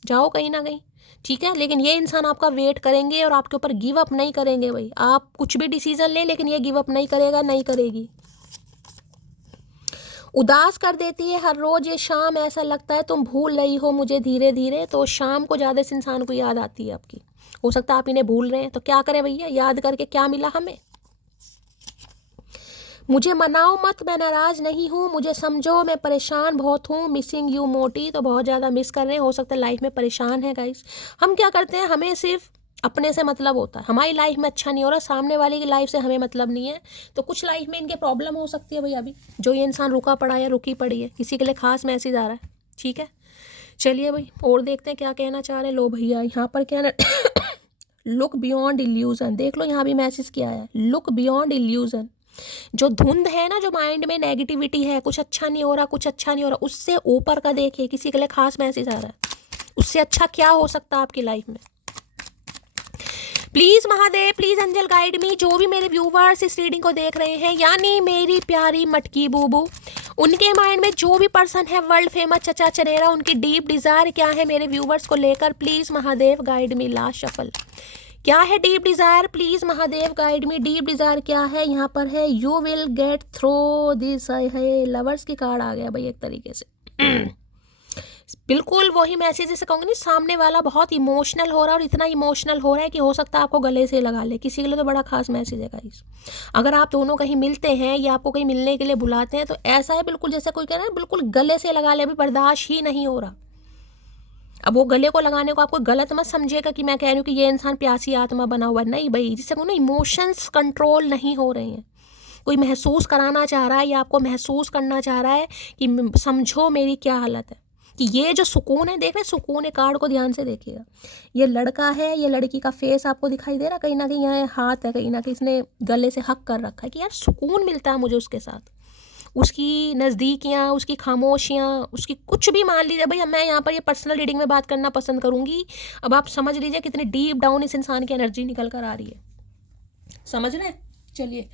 जाओ कहीं ना कहीं, ठीक है, लेकिन ये इंसान आपका वेट करेंगे और आपके ऊपर गिव अप नहीं करेंगे भाई। आप कुछ भी डिसीजन लें लेकिन ये गिव अप नहीं करेगा, नहीं करेगी। उदास कर देती है हर रोज ये शाम, ऐसा लगता है तुम भूल रही हो मुझे धीरे धीरे। तो शाम को ज़्यादा इस इंसान को याद आती है आपकी। हो सकता है आप इन्हें भूल रहे हैं, तो क्या करें भैया, याद करके क्या मिला हमें। मुझे मनाओ मत, मैं नाराज़ नहीं हूँ, मुझे समझो मैं परेशान बहुत हूँ। मिसिंग यू मोटी, तो बहुत ज़्यादा मिस कर रहे हैं, हो सकता है लाइफ में परेशान है गाइस। हम क्या करते हैं, हमें सिर्फ अपने से मतलब होता है, हमारी लाइफ में अच्छा नहीं हो रहा, सामने वाले की लाइफ से हमें मतलब नहीं है। तो कुछ लाइफ में इनके प्रॉब्लम हो सकती है भाई। अभी जो ये इंसान रुका पड़ा है, रुकी पड़ी है, किसी के लिए खास मैसेज आ रहा है, ठीक है। चलिए भाई और देखते हैं क्या कहना चाह रहे हैं। लो भैया यहाँ पर क्या लुक बियॉन्ड इल्यूजन, देख लो यहाँ भी मैसेज किया है, लुक बियॉन्ड इल्यूजन। जो धुंध है ना, जो माइंड में नेगेटिविटी है, कुछ अच्छा नहीं हो रहा, कुछ अच्छा नहीं हो रहा, उससे ऊपर का देखिए, किसी के लिए खास मैसेज आ रहा है, उससे अच्छा क्या हो सकता है आपकी लाइफ में। Please Mahadev, please angel guide me. जो भी मेरे व्यूवर्स इस रीडिंग को देख रहे हैं, यानी मेरी प्यारी मटकी बूबू, उनके माइंड में जो भी पर्सन है वर्ल्ड फेमस चचा चनेरा, उनकी डीप डिजायर क्या है मेरे व्यूवर्स को लेकर, please Mahadev guide me. Last shuffle, क्या है deep Dzire, please Mahadev guide me. Deep Dzire क्या है, यहाँ पर है you will get through this, है लवर्स की कार्ड आ गया भाई एक तरीके से। बिल्कुल वही मैसेज जैसे कहूँगी ना, सामने वाला बहुत इमोशनल हो रहा है, और इतना इमोशनल हो रहा है कि हो सकता है आपको गले से लगा ले, किसी के लिए तो बड़ा खास मैसेज है गाइस। अगर आप दोनों कहीं मिलते हैं या आपको कहीं मिलने के लिए बुलाते हैं, तो ऐसा है बिल्कुल जैसे कोई कह रहा है बिल्कुल गले से लगा ले, अभी बर्दाश्त ही नहीं हो रहा। अब वो गले को लगाने को आपको गलत मत समझिएगा कि मैं कह रही हूँ कि ये इंसान प्यासी आत्मा बना हुआ है, नहीं भाई, जिससे ना इमोशंस कंट्रोल नहीं हो रहे हैं। कोई महसूस कराना चाह रहा है या आपको महसूस करना चाह रहा है कि समझो मेरी क्या हालत है, कि ये जो सुकून है, देख रहे सुकून है, कार्ड को ध्यान से देखिएगा। ये लड़का है, ये लड़की का फेस आपको दिखाई दे रहा, कहीं ना कहीं यहाँ हाथ है, कहीं ना कहीं इसने गले से हक कर रखा है कि यार सुकून मिलता है मुझे उसके साथ, उसकी नज़दीकियाँ, उसकी खामोशियाँ, उसकी कुछ भी मान लीजिए भाई। मैं यहाँ पर ये पर्सनल रीडिंग में बात करना पसंद करूँगी। अब आप समझ लीजिए कितनी डीप डाउन इस इंसान की एनर्जी निकल कर आ रही है, समझ रहे हैं। चलिए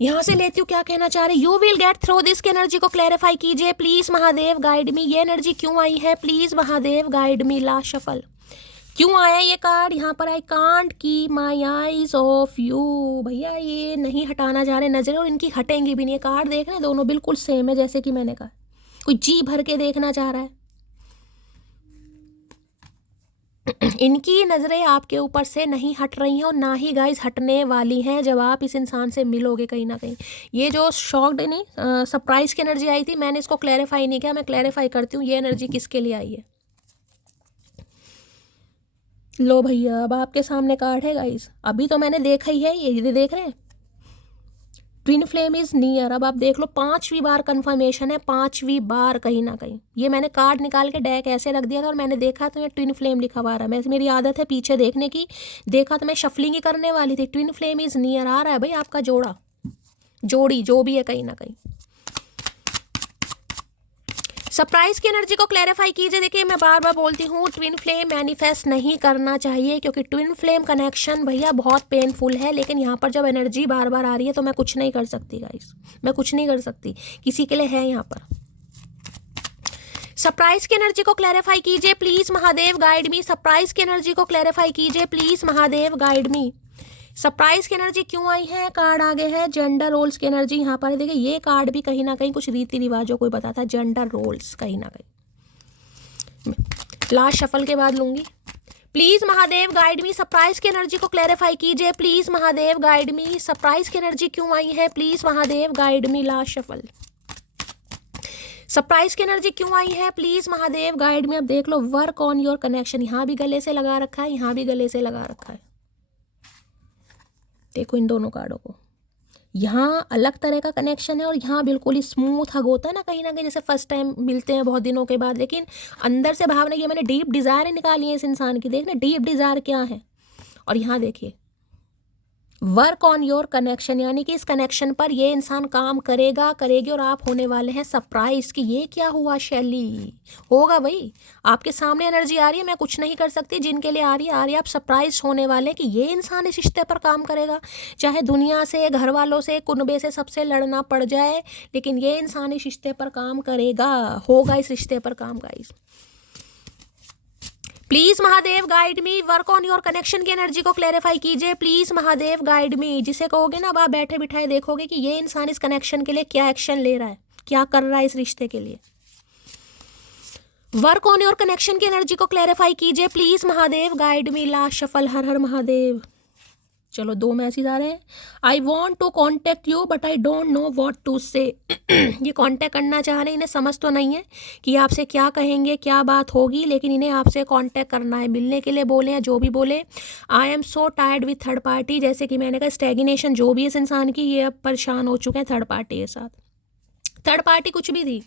यहाँ से लेती हूँ क्या कहना चाह रहे। You will get through this की एनर्जी को क्लैरिफाई कीजिए प्लीज महादेव गाइड मी। ये एनर्जी क्यों आई है, please Mahadev guide me. Last shuffle, क्यों आया ये कार्ड यहाँ पर, I can't keep my eyes of you. भैया ये नहीं हटाना चाह रहे नजरें, और इनकी हटेंगी भी नहीं। ये कार्ड देख रहे हैं, दोनों बिल्कुल सेम है, जैसे कि मैंने कहा, कोई जी भर के देखना चाह रहा है। इनकी नज़रें आपके ऊपर से नहीं हट रही हैं, और ना ही गाइस हटने वाली हैं जब आप इस इंसान से मिलोगे कहीं ना कहीं। ये जो शॉक्ड नहीं सरप्राइज की एनर्जी आई थी, मैंने इसको क्लैरिफाई नहीं किया, मैं क्लैरिफाई करती हूँ ये एनर्जी किसके लिए आई है। लो भैया, अब आपके सामने कार्ड है गाइस, अभी तो मैंने देखा ही है, ये देख रहे हैं, ट्विन फ्लेम इज नियर। अब आप देख लो, 5वीं बार कंफर्मेशन है, 5वीं बार कहीं ना कहीं। ये मैंने कार्ड निकाल के डेक ऐसे रख दिया था और मैंने देखा तो ये ट्विन फ्लेम लिखा हुआ रहा। मैं, मेरी आदत है पीछे देखने की, देखा तो मैं शफलिंग ही करने वाली थी। ट्विन फ्लेम इज नियर आ रहा है भाई, आपका जोड़ा, जोड़ी जो भी है कहीं ना कहीं। सरप्राइज की एनर्जी को क्लैरिफाई कीजिए। देखिए मैं बार बार बोलती हूँ, ट्विन फ्लेम मैनिफेस्ट नहीं करना चाहिए, क्योंकि ट्विन फ्लेम कनेक्शन भैया बहुत पेनफुल है। लेकिन यहाँ पर जब एनर्जी बार बार आ रही है तो मैं कुछ नहीं कर सकती गाइस, मैं कुछ नहीं कर सकती, किसी के लिए है यहाँ पर। सरप्राइज की एनर्जी को क्लैरिफाई कीजिए please Mahadev guide me. Surprise की एनर्जी को क्लैरिफाई कीजिए please Mahadev guide me. Surprise की एनर्जी क्यों आई है, कार्ड आगे है जेंडर रोल्स की एनर्जी। यहाँ पर देखिए ये कार्ड भी कहीं ना कहीं कुछ रीति रिवाजों को बताता है, जेंडर रोल्स कहीं ना कहीं। लास्ट शफल के बाद लूंगी। Please Mahadev guide me. Surprise की एनर्जी को क्लैरिफाई कीजिए please Mahadev guide me. Surprise की एनर्जी क्यों आई है, please Mahadev guide me. Last shuffle, surprise की एनर्जी क्यों आई है, प्लीज महादेव गाइड मी। अब देख लो, वर्क ऑन योर कनेक्शन, यहाँ भी गले से लगा रखा है, यहाँ भी गले से लगा रखा है। देखो इन दोनों कार्डों को, यहाँ अलग तरह का कनेक्शन है और यहाँ बिल्कुल ही स्मूथ हग होता है ना कहीं जैसे फर्स्ट टाइम मिलते हैं बहुत दिनों के बाद। लेकिन अंदर से भावना, ये मैंने डीप डिज़ायर निकाली है इस इंसान की। देखना डीप डिज़ायर क्या है, और यहाँ देखिए वर्क ऑन योर कनेक्शन, यानी कि इस कनेक्शन पर ये इंसान काम करेगा, करेगी, और आप होने वाले हैं सरप्राइज कि ये क्या हुआ शैली। होगा भाई, आपके सामने एनर्जी आ रही है, मैं कुछ नहीं कर सकती, जिनके लिए आ रही है आप सरप्राइज होने वाले कि ये इंसान इस रिश्ते पर काम करेगा। चाहे दुनिया से, घर वालों से, कुनबे से, सबसे लड़ना पड़ जाए, लेकिन ये इंसान इस रिश्ते पर काम करेगा, होगा इस रिश्ते पर काम। Guys please Mahadev guide me. Work on your connection की एनर्जी को क्लैरिफाई कीजिए प्लीज महादेव गाइड मी। जिसे कहोगे ना, अब आप बैठे बिठाए देखोगे कि ये इंसान इस कनेक्शन के लिए क्या एक्शन ले रहा है, क्या कर रहा है इस रिश्ते के लिए। वर्क ऑन योर कनेक्शन की एनर्जी को क्लैरिफाई कीजिए please Mahadev guide me. Last shuffle, Har Har Mahadev. चलो 2 मैसेज आ रहे हैं। I want to contact you but I don't know what to say. ये कॉन्टेक्ट करना चाह रहे हैं, इन्हें समझ तो नहीं है कि आपसे क्या कहेंगे, क्या बात होगी, लेकिन इन्हें आपसे कांटेक्ट करना है, मिलने के लिए बोले या जो भी बोले। आई am so tired with third party, जैसे कि मैंने कहा स्टैग्नेशन जो भी है इस इंसान की, ये अब परेशान हो चुके हैं थर्ड पार्टी के साथ। थर्ड पार्टी कुछ भी थी,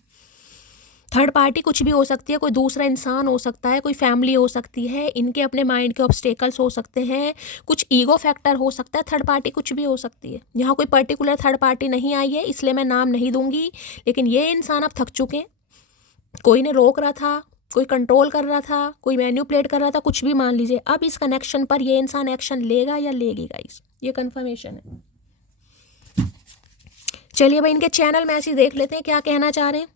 थर्ड पार्टी कुछ भी हो सकती है, कोई दूसरा इंसान हो सकता है, कोई फैमिली हो सकती है, इनके अपने माइंड के ऑब्स्टेकल्स हो सकते हैं, कुछ ईगो फैक्टर हो सकता है, थर्ड पार्टी कुछ भी हो सकती है। यहाँ कोई पर्टिकुलर थर्ड पार्टी नहीं आई है इसलिए मैं नाम नहीं दूंगी, लेकिन ये इंसान अब थक चुके हैं। कोई ने रोक रहा था, कोई कंट्रोल कर रहा था, कोई मैन्युपुलेट कर रहा था, कुछ भी मान लीजिए। अब इस कनेक्शन पर ये इंसान एक्शन लेगा या लेगी गाइस, ये कंफर्मेशन है। चलिए भाई इनके चैनल मैसेज देख लेते हैं क्या कहना चाह रहे हैं।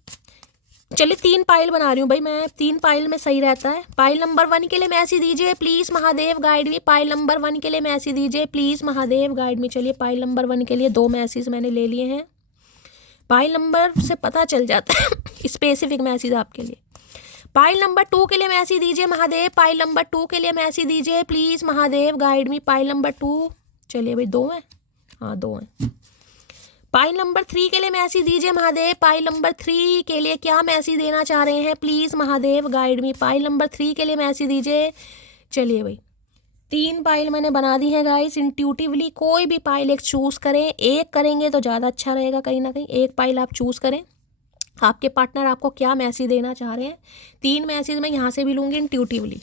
चलिए 3 पाइल बना रही हूँ भाई मैं, 3 पाइल में सही रहता है। पाइल नंबर 1 के लिए मैसेज दीजिए please Mahadev guide me. Pile number 1 के लिए मैसेज दीजिए प्लीज़ महादेव गाइड मी। चलिए पाइल नंबर 1 के लिए 2 मैसेज मैंने ले लिए हैं। पाइल नंबर से पता चल जाता है स्पेसिफिक मैसेज आपके लिए। पाइल नंबर 2 के लिए मैसेज दीजिए महादेव। पाइल नंबर 2 के लिए मैसेज दीजिए please Mahadev guide me. Pile number 2, चलिए भाई 2 हैं, हाँ 2 हैं। पाइल नंबर 3 के लिए मैसेज दीजिए महादेव। पाइल नंबर 3 के लिए क्या मैसेज देना चाह रहे हैं please Mahadev guide me. Pile number 3 के लिए मैसेज दीजिए। चलिए भाई 3 पाइल मैंने बना दी है गाइस। इंट्यूटिवली कोई भी पाइल एक चूज़ करें, एक करेंगे तो ज़्यादा अच्छा रहेगा। कहीं ना कहीं एक पाइल आप चूज़ करें, आपके पार्टनर आपको क्या मैसेज देना चाह रहे हैं। 3 मैसेज मैं यहाँ से भी लूँगी इंट्यूटिवली।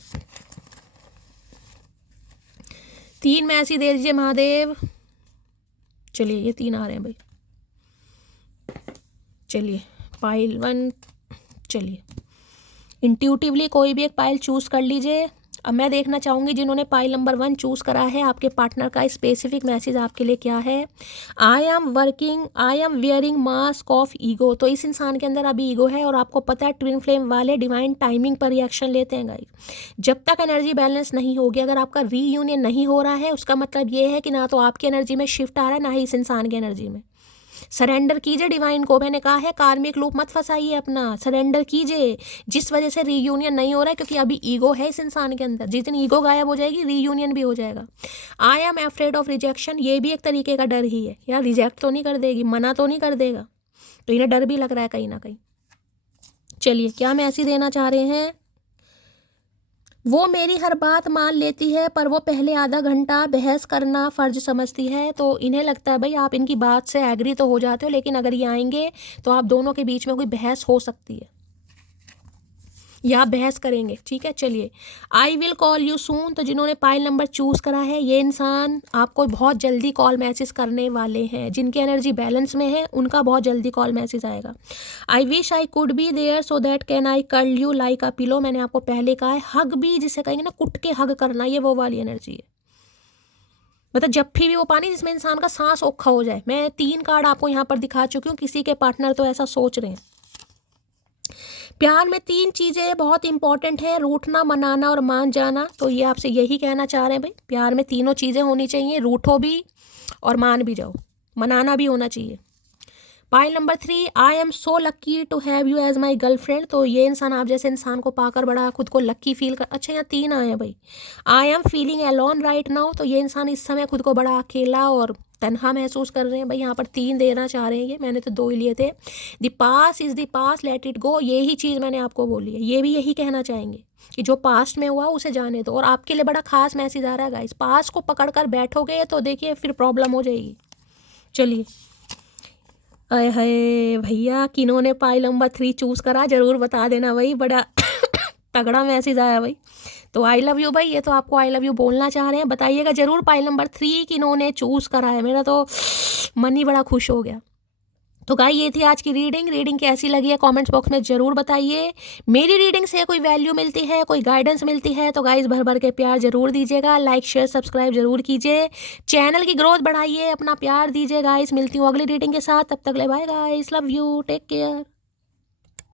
3 मैसेज दे दीजिए महादेव। चलिए ये 3 आ रहे हैं भाई। चलिए पाइल 1, चलिए इंट्यूटिवली कोई भी एक पाइल चूज़ कर लीजिए। अब मैं देखना चाहूँगी जिन्होंने पाइल नंबर 1 चूज़ करा है, आपके पार्टनर का स्पेसिफिक मैसेज आपके लिए क्या है। I am wearing mask of ego. तो इस इंसान के अंदर अभी ईगो है और आपको पता है ट्विन फ्लेम वाले डिवाइन टाइमिंग पर रिएक्शन लेते हैं गाइस। जब तक एनर्जी बैलेंस नहीं होगी, अगर आपका रीयूनियन नहीं हो रहा है, उसका मतलब ये है कि ना तो आपकी एनर्जी में शिफ्ट आ रहा है ना ही इस इंसान की एनर्जी में। सरेंडर कीजिए डिवाइन को, मैंने कहा है कार्मिक लूप मत फंसाइए अपना, सरेंडर कीजिए। जिस वजह से रीयूनियन नहीं हो रहा है क्योंकि अभी ईगो है इस इंसान के अंदर। जिस दिन ईगो गायब हो जाएगी रीयूनियन भी हो जाएगा। I am afraid of rejection, ये भी एक तरीके का डर ही है यार, रिजेक्ट तो नहीं कर देगी, मना तो नहीं कर देगा, तो इन्हें डर भी लग रहा है कहीं ना कहीं। चलिए क्या मैसेज देना चाह रहे हैं। वो मेरी हर बात मान लेती है पर वो पहले आधा घंटा बहस करना फ़र्ज समझती है। तो इन्हें लगता है भाई आप इनकी बात से एग्री तो हो जाते हो, लेकिन अगर ये आएंगे तो आप दोनों के बीच में कोई बहस हो सकती है या आप बहस करेंगे। ठीक है चलिए I will call you soon. तो जिन्होंने पाइल नंबर चूज़ करा है, ये इंसान आपको बहुत जल्दी कॉल मैसेज करने वाले हैं। जिनकी एनर्जी बैलेंस में है उनका बहुत जल्दी कॉल मैसेज आएगा। I wish I could be there so that can I curl you like a pillow. मैंने आपको पहले कहा है हग भी जिसे कहेंगे ना, कुट के हग करना, ये वो वाली एनर्जी है। मतलब जब भी वो पानी जिसमें इंसान का सांस औखा हो जाए। मैं 3 कार्ड आपको यहाँ पर दिखा चुकी हूँ, किसी के पार्टनर तो ऐसा सोच रहे हैं। प्यार में 3 चीज़ें बहुत इंपॉर्टेंट है, रूठना, मनाना और मान जाना। तो ये आपसे यही कहना चाह रहे हैं भाई, प्यार में तीनों चीज़ें होनी चाहिए, रूठो भी और मान भी जाओ, मनाना भी होना चाहिए। पाइल number 3, I am so lucky to have you as my girlfriend. तो ये इंसान आप जैसे इंसान को पाकर बड़ा खुद को लक्की फील कर। अच्छा यहाँ 3 आए हैं भाई। I am feeling alone right now. तो ये इंसान इस समय खुद को बड़ा अकेला और तन्हा महसूस कर रहे हैं भाई। यहाँ पर 3 देना चाह रहे हैं ये, मैंने तो 2 ही लिए थे। The pass is the pass, let it go. यही चीज़ मैंने आपको बोली है, ये भी यही कहना चाहेंगे कि जो पास्ट में हुआ उसे जाने दो। और आपके लिए बड़ा खास मैसेज आ रहा है गाइस, पास्ट को पकड़ कर बैठोगे तो देखिए फिर प्रॉब्लम हो जाएगी। चलिए अरे है भैया, किन्होंने पाइल नंबर 3 चूज़ करा ज़रूर बता देना भाई, बड़ा तगड़ा मैसेज आया भाई। तो आई लव यू भाई, ये तो आपको आई लव यू बोलना चाह रहे हैं, बताइएगा ज़रूर पाइल नंबर 3 किन्होंने चूज़ करा है। मेरा तो मन ही बड़ा खुश हो गया। तो गाइस ये थी आज की रीडिंग कैसी लगी है कमेंट्स बॉक्स में ज़रूर बताइए। मेरी रीडिंग से कोई वैल्यू मिलती है, कोई गाइडेंस मिलती है तो गाइस भर भर के प्यार ज़रूर दीजिएगा, लाइक शेयर सब्सक्राइब ज़रूर कीजिए, चैनल की ग्रोथ बढ़ाइए, अपना प्यार दीजिए गाइस। मिलती हूँ अगली रीडिंग के साथ, तब तक ले bye guys, love you, take care.